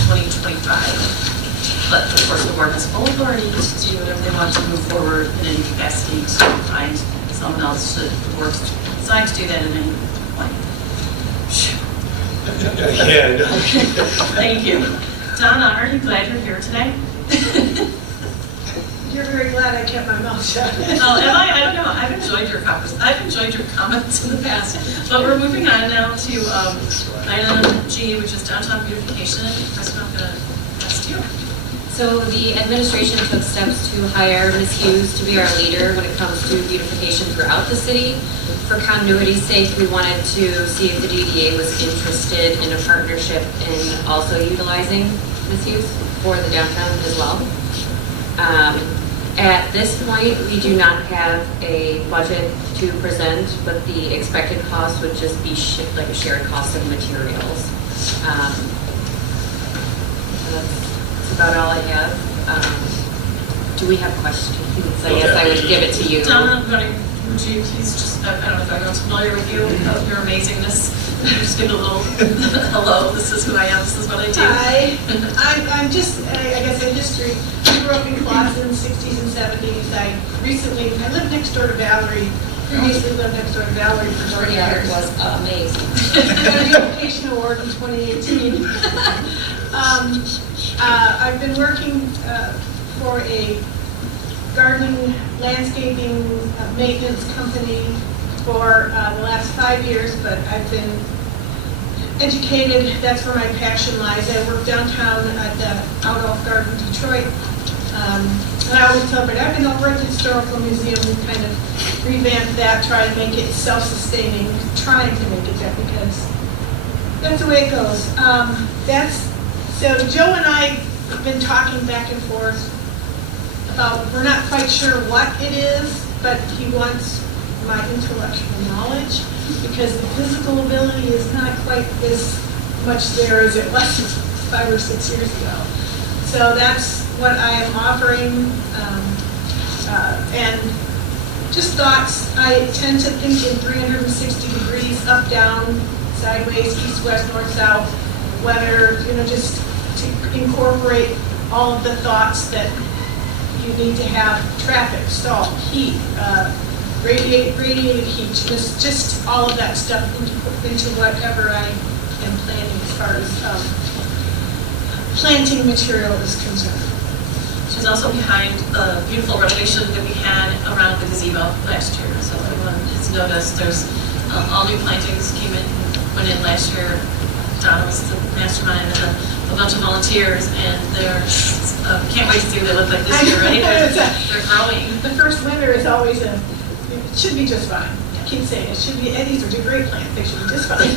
2025. But of course, the board has full authority to do whatever they want to move forward in any capacity to find someone else should the board decide to do that in any point. Yeah, I know. Thank you. Donna, are you glad you're here today? You're very glad I kept my mouth shut. Oh, am I? I don't know. I've enjoyed your comments in the past. But we're moving on now to item G, which is downtown beautification. Kristen, I'm going to ask you. So the administration took steps to hire Ms. Hughes to be our leader when it comes to beautification throughout the city. For continuity's sake, we wanted to see if the DDA was interested in a partnership in also utilizing Ms. Hughes for the downtown as well. At this point, we do not have a budget to present, but the expected cost would just be like a shared cost of materials. That's about all I have. Do we have questions? I guess I would give it to you. Donna, would you please just, I don't know if everyone's familiar with you, of your amazingness. Just give a little hello, this is who I am, this is what I do. I'm just, I guess in history, I grew up in Clawson in the 60s and 70s. I lived next door to Valerie, previously lived next door to Valerie for 20 years. It was amazing. I got a beautification award in 2018. I've been working for a gardening, landscaping, maintenance company for the last 5 years, but I've been educated. That's where my passion lies. I work downtown at the Out-Off Garden, Detroit. And I always celebrate. I've been over at the Historical Museum and kind of revamped that, try to make it self-sustaining, trying to make it that, because that's the way it goes. So Joe and I have been talking back and forth about, we're not quite sure what it is, but he wants my intellectual knowledge, because the physical ability is not quite as much there as it was 5 or 6 years ago. So that's what I am offering. And just thoughts, I tend to think in 360 degrees, up, down, sideways, east, west, north, south, whether, just to incorporate all of the thoughts that you need to have: traffic, salt, heat, radiated heat, just all of that stuff into whatever I am planning as far as planting material is concerned. She's also behind the beautiful renovation that we had around the gazebo last year. So everyone has noticed there's all new plantings went in last year. Donna was the mastermind and a bunch of volunteers, and they're, can't wait to see what they look like this year, right? They're growing. The first winter is always it should be just fine. I keep saying it should be, and these are great plants, they should be just fine.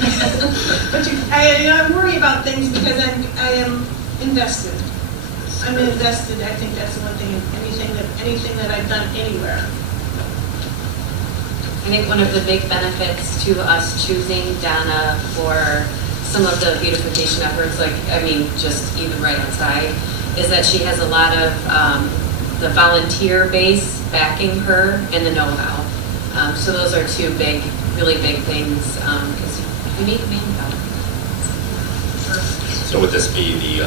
But I'm worried about things because I am invested. I'm invested, I think that's the one thing, anything that I've done anywhere. I think one of the big benefits to us choosing Donna for some of the beautification efforts, just even right outside, is that she has a lot of the volunteer base backing her and the know-how. So those are two really big things, because we need manpower. So would this be the,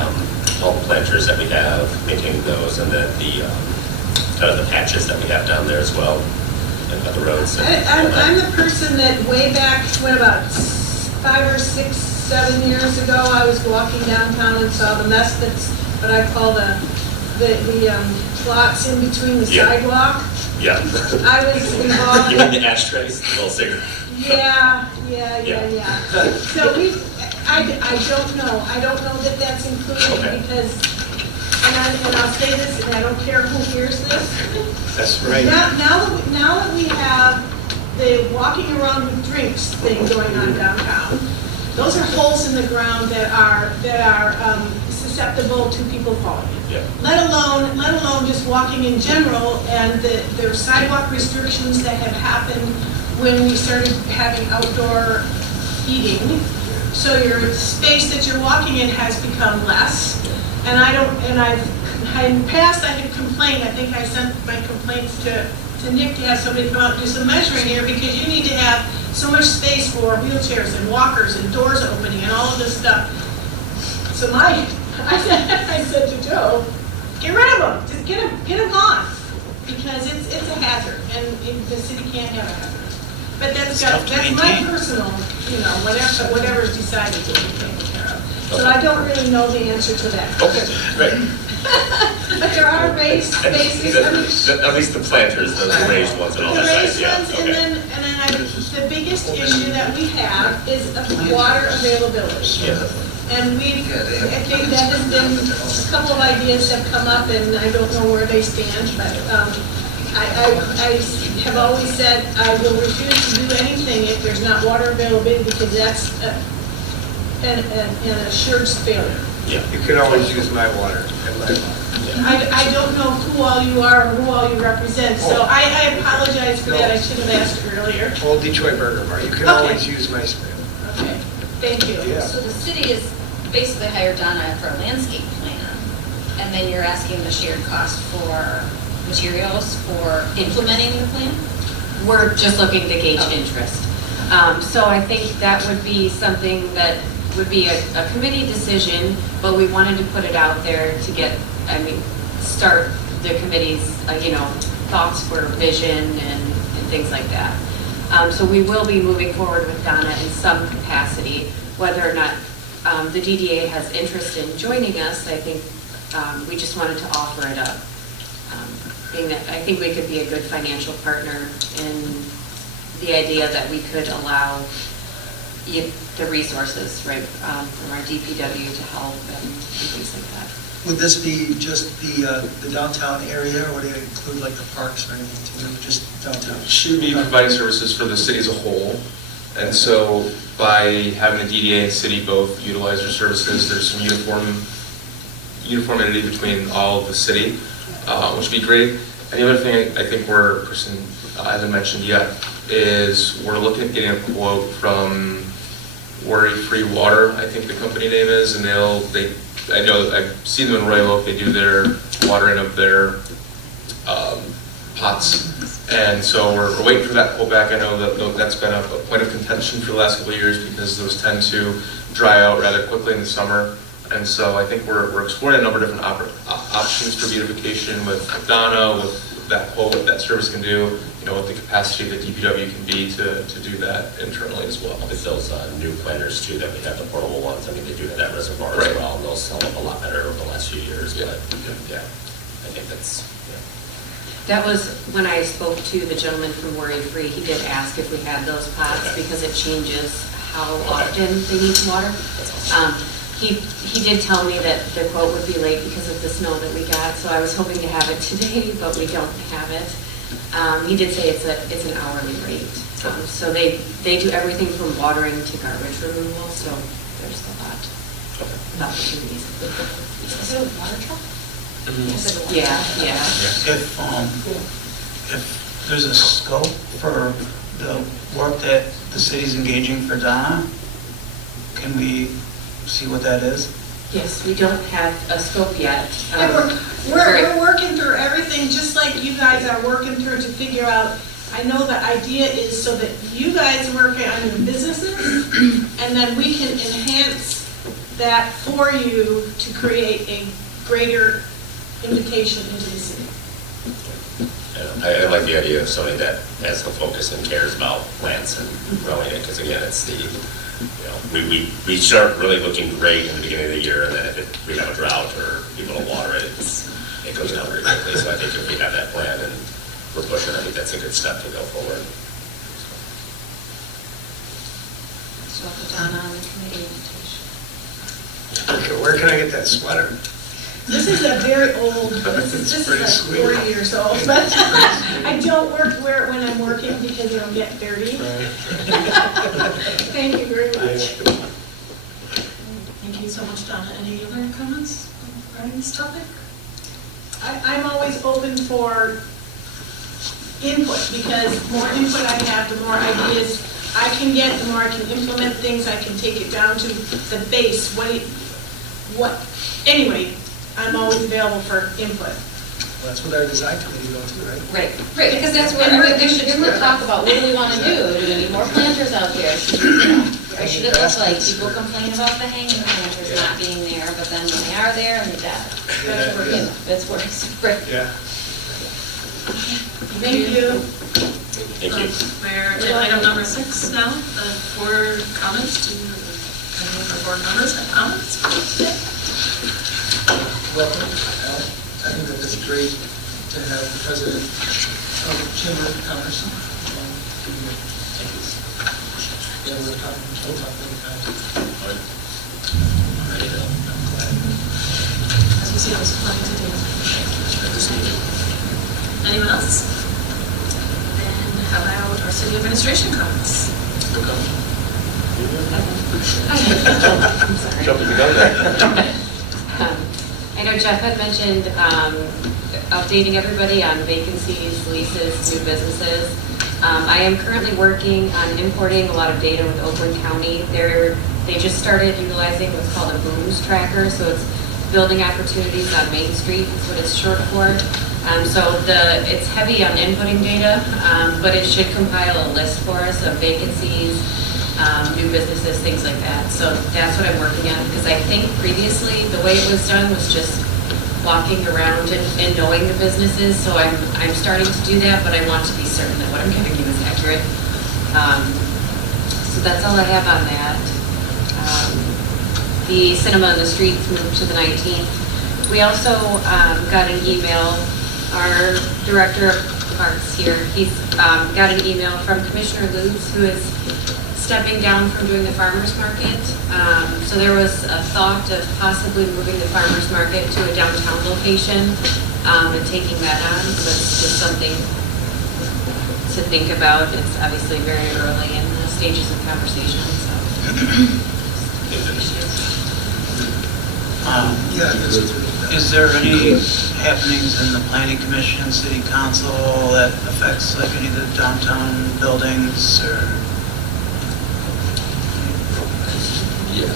all the planters that we have, maintaining those, and then the, kind of the patches that we have down there as well, and the roads? I'm the person that way back, about 5 or 6, 7 years ago, I was walking downtown and saw the mess that's what I call the plots in between the sidewalk. Yeah. I was involved. You mean the ashtrays, the little cigarette? Yeah. So I don't know. I don't know that that's included because, and I'll say this, and I don't care who hears this. That's right. Now that we have the walking around with drinks thing going on downtown, those are holes in the ground that are susceptible to people falling in. Yeah. Let alone just walking in general, and the sidewalk restrictions that have happened when we started having outdoor eating. So your space that you're walking in has become less. And in the past I had complained, I think I sent my complaints to Nick to have somebody come out and do some measuring here, because you need to have so much space for wheelchairs and walkers and doors opening and all of this stuff. So I said to Joe, get rid of them, just get them gone, because it's a hazard, and the city can't have a hazard. But that's my personal, whatever's decided to be taken care of. So I don't really know the answer to that. Okay, great. But there are raised spaces. At least the planters, those raised ones and all The that raised size, yeah. ones, Okay. and then the biggest issue that we have is water availability. Yeah. And I think that has been, a couple of ideas have come up, and I don't know where they stand, but I have always said I will refuse to do anything if there's not water availability, because that's an assured failure. Yeah. You can always use my water and my water. I don't know who all you are and who all you represent, so I apologize for that, I should have asked earlier. Old Detroit Burger Bar, you can Okay. always use my spray. Okay, thank you. Yeah. So the city is basically hired Donna for a landscape plan, and then you're asking the shared cost for materials for implementing the plan? We're just looking to gauge interest. So I think that would be something that would be a committee decision, but we wanted to put it out there to get, start the committee's, thoughts for vision and things like that. So we will be moving forward with Donna in some capacity. Whether or not the DDA has interest in joining us, I think we just wanted to offer it up. Being that I think we could be a good financial partner in the idea that we could allow the resources, right, from our DPW to help and things like that. Would this be just the downtown area, or would it include like the parks or anything too, just downtown? Should be providing services for the city as a whole. And so by having the DDA and city both utilize their services, there's some uniformity between all of the city, which would be great. And the other thing I think Kristen hasn't mentioned yet is we're looking at getting a quote from Worry Free Water, I think the company name is, and I know I've seen them in Royal Oak, they do their watering of their pots. And so we're waiting for that quote back. I know that that's been a point of contention for the last couple of years because those tend to dry out rather quickly in the summer. And so I think we're exploring a number of different options for beautification with Donna, with that quote, what that service can do. what the capacity of the DPW can be to do that internally as well. With those new planners too, that we have the portable ones, I mean, they do have that reservoir as Right. well, and those held up a lot better over the last few years, Yeah. but, yeah, I think that's, yeah. That was when I spoke to the gentleman from Worry Free. He did ask if we had those pots Okay. because it changes how Okay. often they need to water. That's awesome. He did tell me that the quote would be late because of the snow that we got, so I was hoping to have it today, but we don't have it. He did say it's an hourly rate. So they do everything from watering to garbage removal, so there's a lot of opportunities. Is it a water truck? Is it a water Yeah, truck? yeah. If there's a scope for the work that the city's engaging for Donna, can we see what that is? Yes, we don't have a scope yet. And Very- we're working through everything, just like you guys are working through to figure out, I know the idea is so that you guys work on your businesses, and then we can enhance that for you to create a greater invitation into the city. I like the idea of somebody that has a focus and cares about plants and growing it, because again, it's we start really looking great in the beginning of the year, and then if we have a drought or people don't water it, it goes down very quickly. So I think if we have that plan and we're pushing, I think that's a good step to go forward. So I'll put Donna on the committee invitation. Okay, where can I get that sweater? This is a very old, this is pretty like sweet. 40 years old, but I don't wear it when I'm working because it'll get dirty. Thank you very much. Thank you so much, Donna. Any other comments on this topic? I'm always open for input, because the more input I have, the more ideas I can get, the more I can implement things, I can take it down to the base, anyway, I'm always available for input. Well, that's what our design committee goes to, right? Right, because that's what, I mean, they should talk about, what do we want to do? Do we need more planters out there? Or should it look like people complain about the hanging planters not being there, but then when they are there and that's where it's, right. Yeah. Thank you. Thank you. We're at item number 6 now, board comments. Do any of our board members have comments today? Welcome, Al. I think that it's great to have the president of the Chamber of Commerce. Yeah, we'll talk many times. As we see, there's plenty to do. Anyone else? Then how about our city administration comments? Jumping the gun there. I know Jeff had mentioned updating everybody on vacancies, leases, new businesses. I am currently working on importing a lot of data with Oakland County. They just started utilizing what's called a booms tracker, so it's building opportunities on Main Street, is what it's short for. It's heavy on inputting data, but it should compile a list for us of vacancies, new businesses, things like that. So that's what I'm working on, because I think previously the way it was done was just walking around and knowing the businesses. So I'm starting to do that, but I want to be certain that what I'm giving you is accurate. So that's all I have on that. The cinema on the streets moved to the 19th. We also got an email. Our director of parks here, he's got an email from Commissioner Lutz, who is stepping down from doing the farmer's market. So there was a thought of possibly moving the farmer's market to a downtown location and taking that on. So it's just something to think about. It's obviously very early in the stages of conversation. So. Is there any happenings in the planning commission and city council that affects like any of the downtown buildings or? Yeah.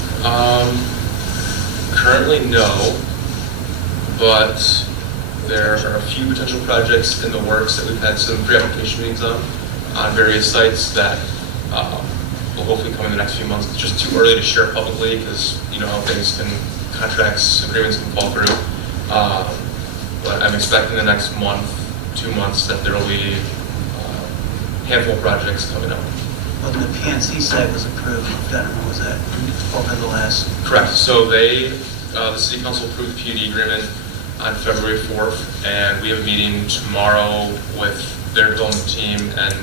Currently, no, but there are a few potential projects in the works that we've had some pre-application meetings on various sites that will hopefully come in the next few months. It's just too early to share publicly because you know how things can, contracts, agreements can fall through. But I'm expecting the next month, 2 months, that there will be handful of projects coming up. When the PNC site was approved, I don't know, was that over the last? Correct. So the city council approved the PUD agreement on February 4th, and we have a meeting tomorrow with their development team and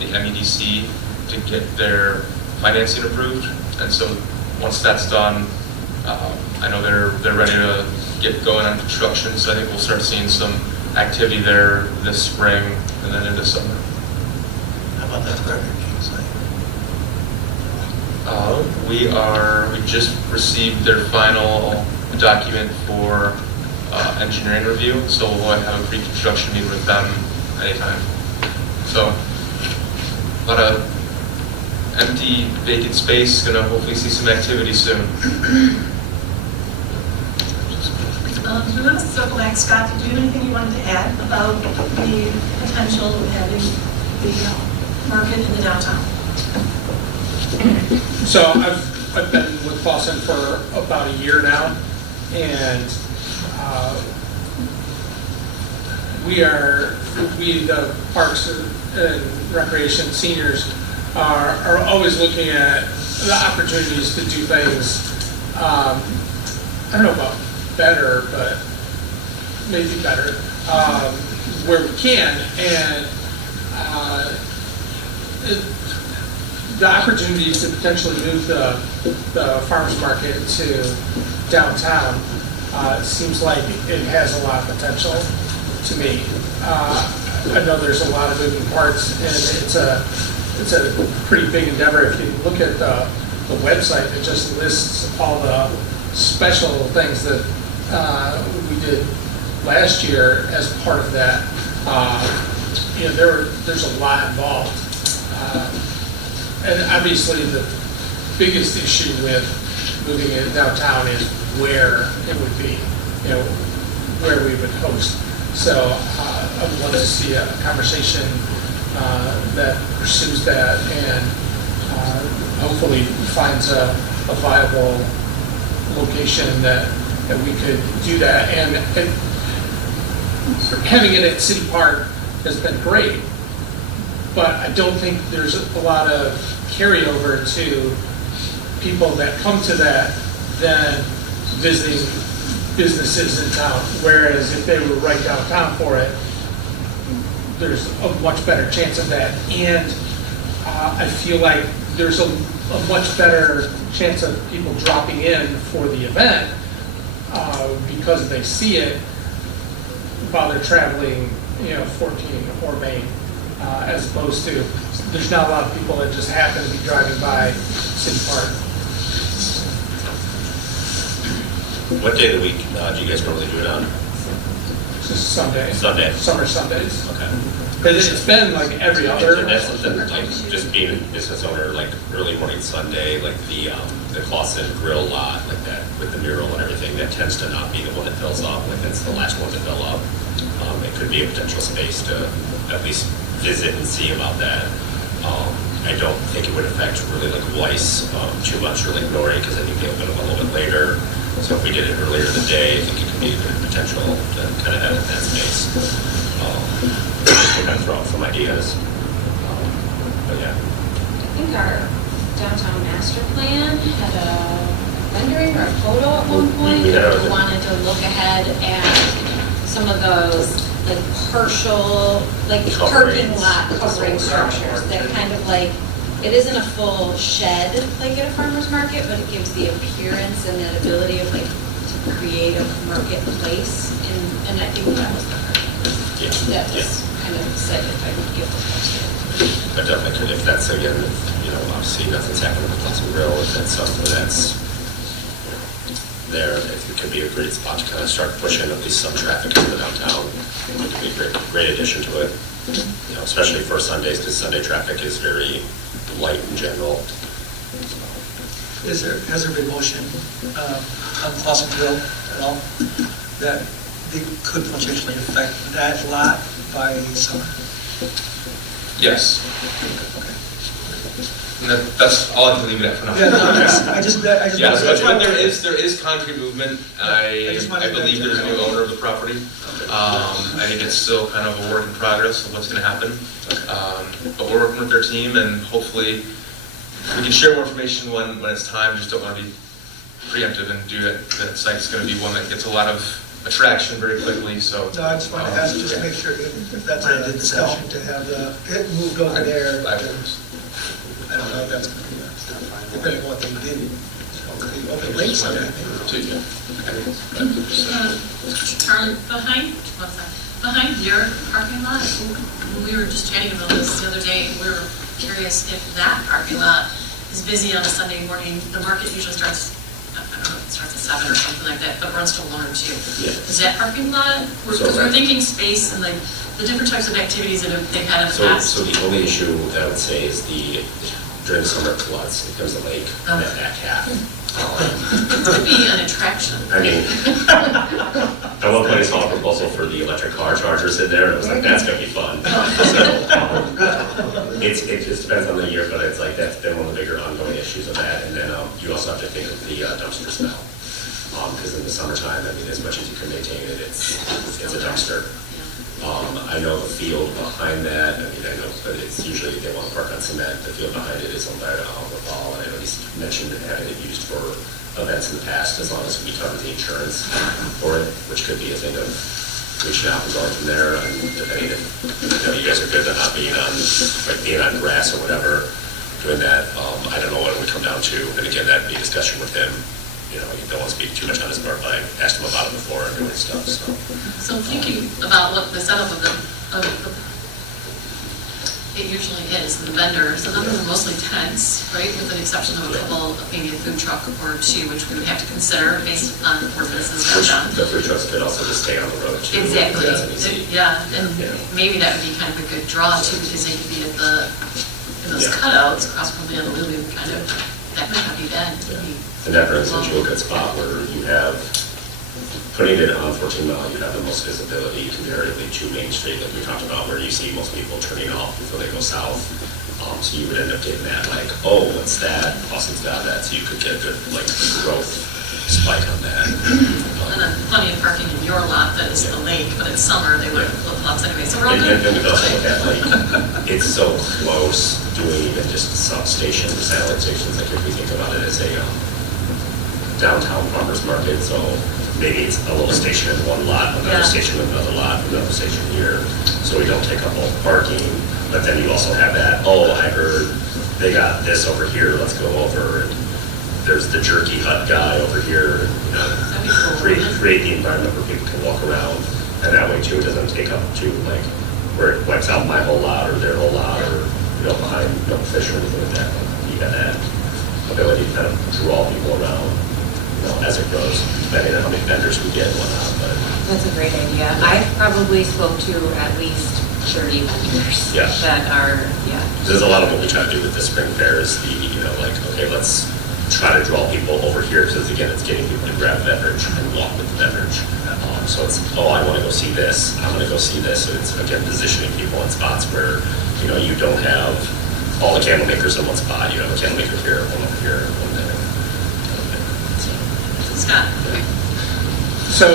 the MEDC to get their financing approved. And so once that's done, I know they're ready to get going on construction, so I think we'll start seeing some activity there this spring and then into summer. How about that Burger King site? We just received their final document for engineering review, so we'll have a pre-construction meeting with them anytime. So, a lot of empty, vacant space, gonna hopefully see some activity soon. Do you want to circle back, Scott? Did you have anything you wanted to add about the potential of having the market in the downtown? So I've been with Clausen for about a year now, and we the Parks and Recreation seniors are always looking at the opportunities to do things. I don't know about better, but maybe better where we can, and the opportunities to potentially move the farmers market to downtown seems like it has a lot of potential to me. I know there's a lot of moving parts, and it's a pretty big endeavor. If you look at the website, it just lists all the special things that we did last year as part of that. There's a lot involved. And obviously the biggest issue with moving it downtown is where it would be, where we would host. So I would love to see a conversation that pursues that and hopefully finds a viable location that we could do that. And having it at City Park has been great, but I don't think there's a lot of carryover to people that come to that than visiting businesses in town. Whereas if they were right downtown for it, there's a much better chance of that. And I feel like there's a much better chance of people dropping in for the event because they see it while they're traveling, 14 or Main, as opposed to, there's not a lot of people that just happen to be driving by City Park. What day of the week do you guys normally do it on? Just Sunday. Sunday. Summer Sundays. Okay. Because it's been like every other. And that's something like just being a business owner, like early morning Sunday, like the Clausen grill lot, like that with the mural and everything, that tends to not be the one that fills up. Like it's the last one to fill up. It could be a potential space to at least visit and see about that. I don't think it would affect really like Weiss too much, or like Nori, because I think they open up a little bit later. So if we did it earlier in the day, I think it could be a good potential to kind of have that space. Just to kind of throw out some ideas. But yeah. I think our downtown master plan had a rendering or a photo at one point. We wanted to look ahead at some of those like partial, like parking lot covering structures that kind of like, it isn't a full shed like at a farmer's market, but it gives the appearance and that ability of like to create a marketplace. And I think that was the part that was kind of said if I would give the poster. But definitely, if that's again, obviously nothing's happening with Clausen Grill, if that's something that's there, if it could be a great spot to kind of start pushing at least some traffic into the downtown. It could be a great addition to it, especially for Sundays, because Sunday traffic is very light in general. Has there been motion on Clausen Grill at all that they could potentially affect that lot by summer? Yes. And that's all I can leave it at for now. Yeah, no, I just. Yeah, that's why I but there wanted- is concrete movement. I just wanted I believe to- there's a new owner of the property. I think it's still kind of a work in progress of what's gonna happen. But we're working with their team, and hopefully we can share more information when it's time. Just don't wanna be preemptive and do it. That site's gonna be one that gets a lot of attraction very quickly, so. No, I just wanted to ask, just to make sure if that's a discussion to have it moved over there. I don't know if that's going to be, depending on what they do. So, open late Sunday, maybe. Charlie, behind your parking lot, we were just chatting about this the other day, we were curious if that parking lot is busy on a Sunday morning. The market usually starts, I don't know, it starts at 7 or something like that, but runs till 1 or 2. Yeah. Is that parking lot, because we're thinking space and like the different types of activities that they've had in the past. So the only issue that I would say is during the summer floods, it becomes a lake, that back half. It could be an attraction. I mean, at one point I saw a proposal for the electric car chargers in there, and I was like, that's gonna be fun. So, it just depends on the year, but it's like, that's been one of the bigger ongoing issues of that. And then you also have to think of the dumpster smell. Because in the summertime, I mean, as much as you can maintain it, it's a dumpster. I know the field behind that, I mean, I know, but it's usually they want to park on cement. The field behind it is owned by Ball, and I know he's mentioned having it used for events in the past, as long as we cover the insurance for it, which could be a thing of reaching out and going from there. And depending if, you guys are good at not being on, like being on grass or whatever, doing that, I don't know what it would come down to. And again, that'd be a discussion with him. You don't want to speak too much on his part, but I asked him about it before and doing stuff, so. So thinking about what the setup of it usually is, the vendors, and those are mostly tents, right? With the exception of a couple, maybe a food truck or two, which we would have to consider based on where business goes down. The food trucks could also just stay on the road too. Exactly, That's an easy- yeah, and maybe that would be kind of a good draw too, because they could be at in those cutouts across from the other Lily, kind of, that might not be bad. And that brings us to a good spot where you have, putting it on 14 Mile, you have the most visibility comparatively to Main Street, like we talked about, where you see most people turning off before they go south. So you would end up getting that, like, oh, what's that? Austin's got that, so you could get a good, like, growth spike on that. And then plenty of parking in your lot that is the lake, but it's summer, they would have flip-flops anyway, so we're all good. And we also look at, like, it's so close doing even just substations, satellite stations, like if we think about it as a downtown farmer's market, so maybe it's a little station in one lot, another station in another lot, another station here, so we don't take up all the parking, but then you also have that, oh, I heard they got this over here, let's go over, and there's the jerky hut guy over here, create the environment where people can walk around, and that way too, it doesn't take up too, like, where it wipes out my whole lot, or their whole lot, or, behind, fish or anything like that, you got that ability to kind of draw people around, as it grows, depending on how many vendors we get and whatnot, but. That's a great idea. I probably spoke to at least 30 vendors that are, There's a lot of what we try to do with the spring fair is like, okay, let's try to draw people over here, because again, it's getting people to grab beverage and walk with the beverage. So it's, oh, I want to go see this, I'm going to go see this, so it's, again, positioning people in spots where, you don't have all the candle makers in one spot, you have a candle maker here, one over here, one there. Scott? So,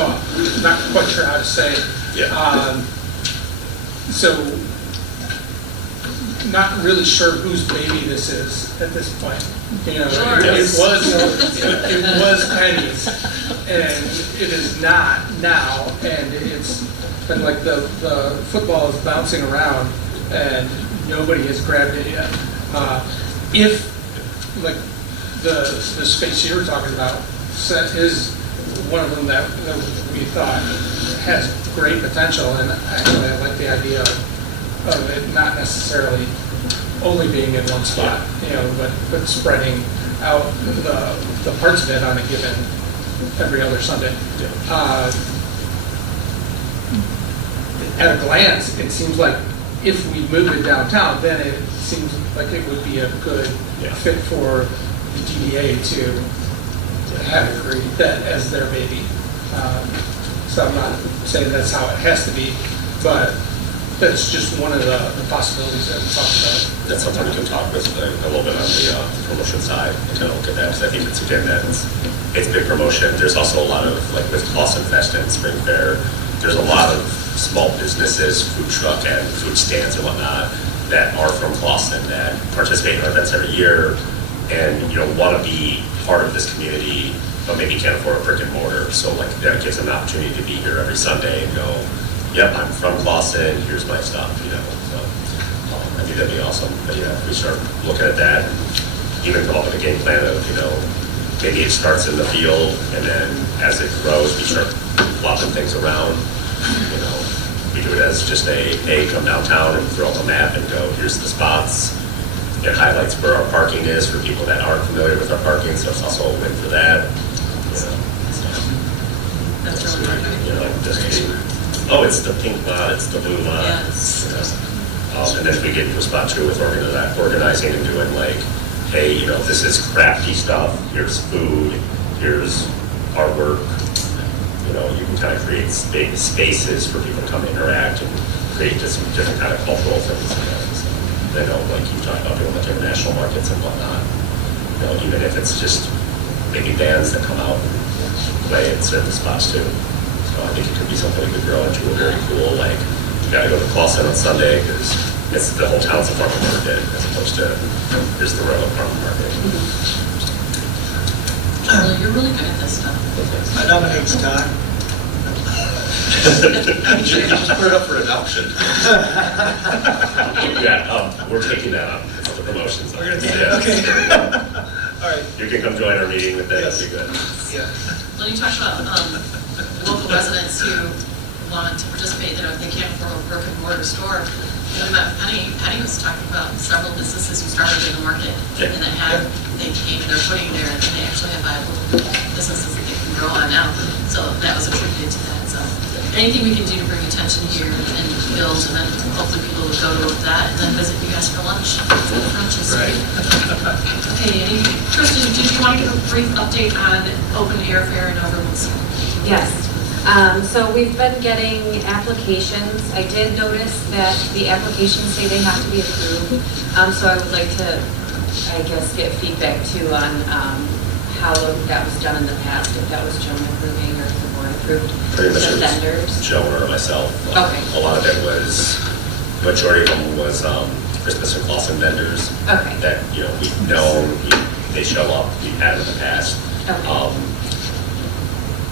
not quite sure how to say it. So, not really sure whose baby this is at this point. It was Penny's, and it is not now, and it's been like the football is bouncing around, and nobody has grabbed it yet. If, like, the space you were talking about is one of them that we thought has great potential, and actually I like the idea of it not necessarily only being in one spot, but spreading out the parts of it on a given every other Sunday. At a glance, it seems like if we moved it downtown, then it seems like it would be a good fit for the DDA to have agreed that as their baby. So I'm not saying that's how it has to be, but that's just one of the possibilities that we talked about. That's something we can talk with a little bit on the promotion side and kind of look at that, because I think it's, again, it's big promotion. There's also a lot of, like with Clausen Fest and Spring Fair, there's a lot of small businesses, food truck and food stands and whatnot, that are from Clausen that participate in our events every year and, want to be part of this community, but maybe can't afford a brick and mortar. So like that gives them an opportunity to be here every Sunday and go, yep, I'm from Clausen, here's my stuff, So I think that'd be awesome. But yeah, if we start looking at that, even come up with a game plan of, maybe it starts in the field and then as it grows, we start flopping things around. We do it as just come downtown and throw up a map and go, here's the spots. It highlights where our parking is for people that aren't familiar with our parking, so it's also a win for that. That's really hard. Oh, it's the pink lot, it's the blue lot. Yes. And then if we get into a spot too with organizing and doing like, hey, this is crafty stuff, here's food, here's artwork. You can kind of create big spaces for people to come interact and create just some different kind of cultural things. So, like you talked about doing like international markets and whatnot. Even if it's just maybe bands that come out and play at certain spots too. So I think it could be something we could grow into a very cool, like, you gotta go to Clausen on Sunday because it's the whole town's a farmer market as opposed to here's the road farmer market. Charlie, you're really good at this stuff. I nominate Scott. Just put it up for adoption. Yeah, we're taking that up. It's the promotions. We're gonna do that, okay. All right. You can come join our meeting with that, that'd be good. Yeah. Well, you talked about local residents who want to participate, they can't afford a brick and mortar store. Penny was talking about several businesses who started in the market and that they came and they're putting there and they actually have viable businesses that they can grow on now. So that was attributed to that. So anything we can do to bring attention here and build, and then hopefully people will go to that and then visit you guys for lunch. Lunch is Right. Okay, Kristen, did you want to give a brief update on open airfare and Overland's? Yes. So we've been getting applications. I did notice that the applications say they have to be approved. So I would like to, I guess, get feedback too on how that was done in the past, if that was Joan approving or if the board approved Pretty much the it was vendors. Joan or myself. Okay. A lot of it was, majority of them was Christmas and Clausen vendors. Okay. That, we've known, they show up, we've had in the past. Okay.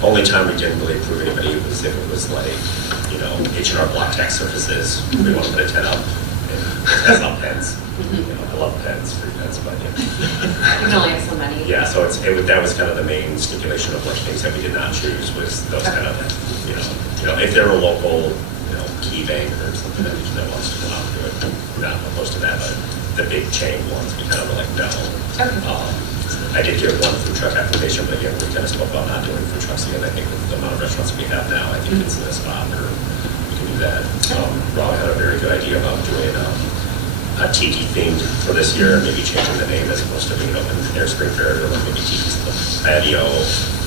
Only time we didn't really approve anybody was if it was like, H&R Block tax services. We want to put a tent up and it has up pens. I love pens, free pens, but You can only have so many. yeah, so that was kind of the main stipulation of which things that we did not choose was those kind of, if they're a local, key bank or something that wants to come out and do it, we're not opposed to that, but the big chain ones, we kind of were like, no. Okay. I did get one food truck application, but again, we kind of spoke about not doing food trucks again. I think with the amount of restaurants we have now, I think it's in a spot where we can do that. Rob had a very good idea about doing a tiki theme for this year, maybe changing the name as opposed to being open air spring fair, or like maybe tiki's the patio,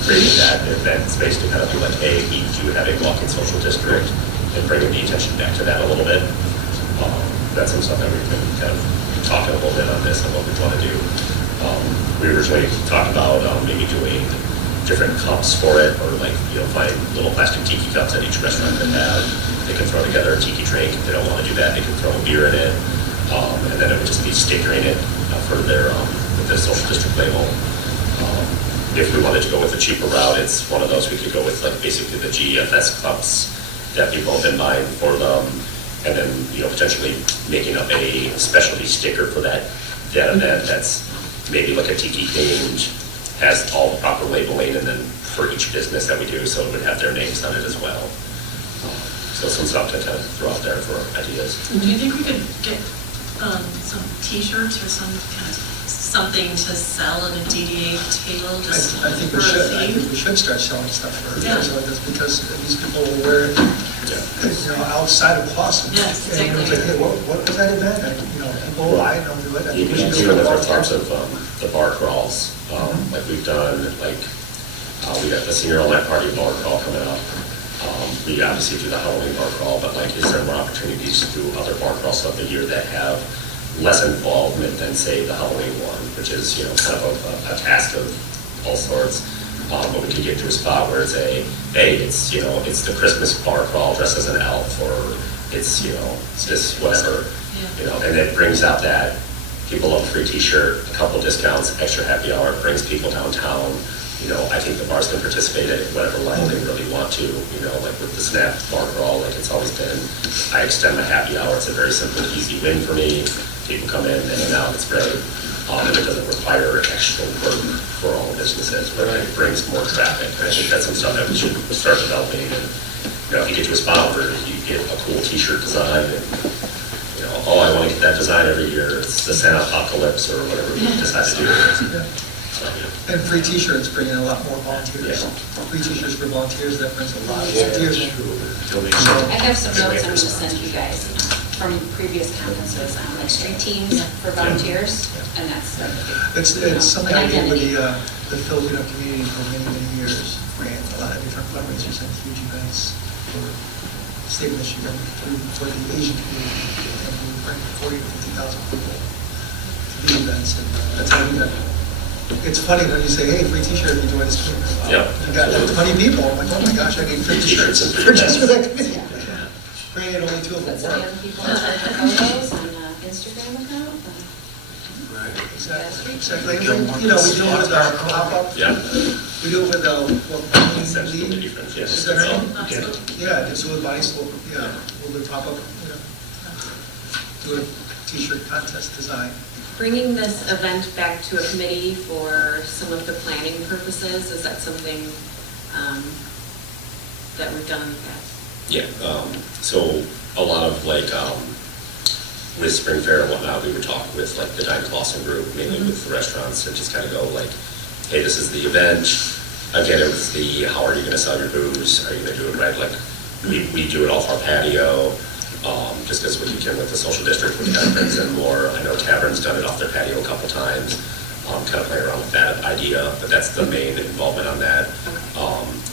creating that event space to kind of be like, hey, we do have a walking social district, and bringing the attention back to that a little bit. That's some stuff that we've been kind of talking a little bit on this and what we want to do. We originally talked about maybe doing different cups for it, or like, find little plastic tiki cups that each restaurant could have. They can throw together a tiki drink. If they don't want to do that, they can throw a beer in it. And then it would just be stickering it for their, with the social district label. If we wanted to go with a cheaper route, it's one of those we could go with like basically the GFS cups that people have been buying for them. And then, potentially making up a specialty sticker for that event that's maybe like a tiki themed, has all the proper labeling, and then for each business that we do, so it would have their names on it as well. So some stuff to kind of throw out there for ideas. Do you think we could get some T-shirts or some kind of something to sell at a DDA table just I think for we a should. I theme? think we should start selling stuff for Yeah. things like this because these people will wear it, outside of Clausen. Yes, And it's like, hey, what was that event? And, people, I don't do it. I think we should do Even it. if there's parts of the bar crawls, like we've done, like we got the senior all night party bar crawl coming up. We obviously do the Halloween bar crawl, but like, is there more opportunities to do other bar crawls throughout the year that have less involvement than, say, the Halloween one, which is, kind of a task of all sorts. But we could get to a spot where it's it's the Christmas bar crawl dressed as an elf, or it's just whatever, and it brings out that people love a free T-shirt, a couple discounts, extra happy hour, it brings people downtown. I think the bars can participate at whatever level they really want to, like with the Snap bar crawl, like it's always been, I extend my happy hour, it's a very simple, easy win for me. People come in and out, it's great. And it doesn't require extra work for all businesses, but it brings more traffic. And I think that's some stuff that we should start developing. And, if you get to a spot where you get a cool T-shirt design and, I want to get that design every year, it's the Santa Apocalypse or whatever we decide to do. So, And free T-shirts bring in a lot more volunteers. Free T-shirts for volunteers, that brings a lot of volunteers in. I have some notes I'm going to send you guys from previous conferences on like street teams for volunteers, and that's It's something I did with identity. the Filipino community for many, many years. Ran a lot of different fundraisers and huge events for the state of Michigan, for the Asian community. And we bring 40 to 50,000 people to the events, and that's how we do that. It's funny when you say, hey, free T-shirt if you join this community. Yep. You got like 20 people. I'm like, oh my gosh, I need free T-shirts just for that committee. Granted, only 2 of them But some work. young people are taking photos on Instagram account. Exactly. We do it with our pop-up. Yeah. We do it with Essential Bonnie Lee. difference, yes. Is that her name? Absolutely. Yeah, just do it with Bonnie Slope, we'll do a pop-up, do a T-shirt contest design. Bringing this event back to a committee for some of the planning purposes, is that something that we've done in the past? Yeah, so a lot of with Spring Fair and whatnot, we would talk with like the Dine Clausen group, mainly with the restaurants, and just kind of go like, hey, this is the event. Again, it was how are you going to sell your booze? Are you going to do it right? Like we do it off our patio, just because we can with the social district, which kind of brings in more. I know Tavern's done it off their patio a couple times, kind of playing around with that idea, but that's the main involvement on that.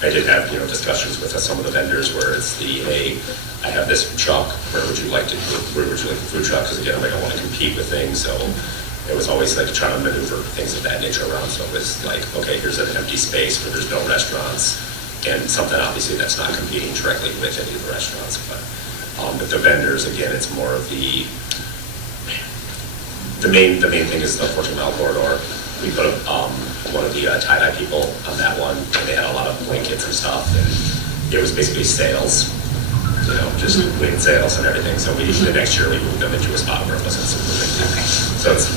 I did have, discussions with some of the vendors where it's hey, I have this truck, where would you like the food truck? Because again, I don't want to compete with things, so it was always like trying to maneuver things of that nature around. So it was like, okay, here's an empty space where there's no restaurants, and something obviously that's not competing directly with any of the restaurants. But with the vendors, again, it's more of the main thing is the 14-mile corridor. We put one of the tie-dye people on that one, and they had a lot of blankets and stuff, and it was basically sales, just wing sales and everything. So the next year we moved them into a spot where it wasn't super big. Okay. So it's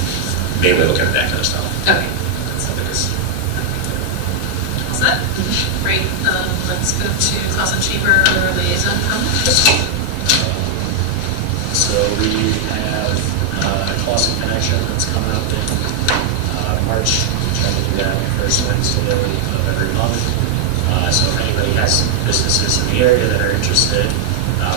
mainly looking at that kind of stuff. Okay. That's the biggest. All set? Great. Let's go to Clausen Chamber liaison comments. So we have a Clausen Connection that's coming up in March. Trying to do that on the first Wednesday of every month. So if anybody has businesses in the area that are interested,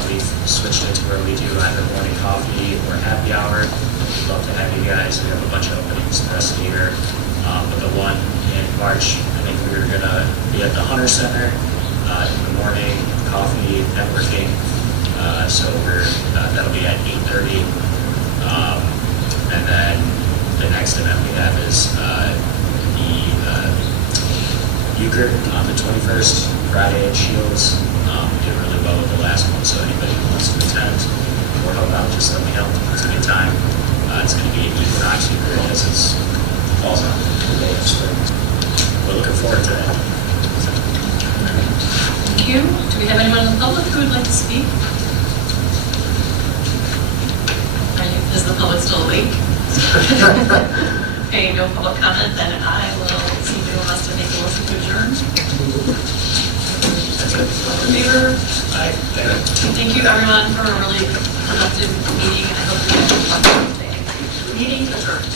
we've switched it to where we do either morning coffee or happy hour. We'd love to have you guys. We have a bunch of openings the rest of the year. But the one in March, I think we were going to be at the Hunter Center in the morning, coffee, networking. So that'll be at 8:30. And then the next event we have is the Euchre on the 21st, Friday at Shields. We did really well with the last one, so anybody who wants to attend or help out, just let me know. It's a good time. It's going to be an Equinox Euchre as it falls on the day of spring. We're looking forward to that. Thank you. Do we have anyone in the public who would like to speak? Is the public still awake? Okay, no public comment, then I will see if anyone wants to make a motion to adjourn. All in favor? Aye. Thank you, everyone, for a really productive meeting. I hope you have a wonderful day. Meeting adjourned.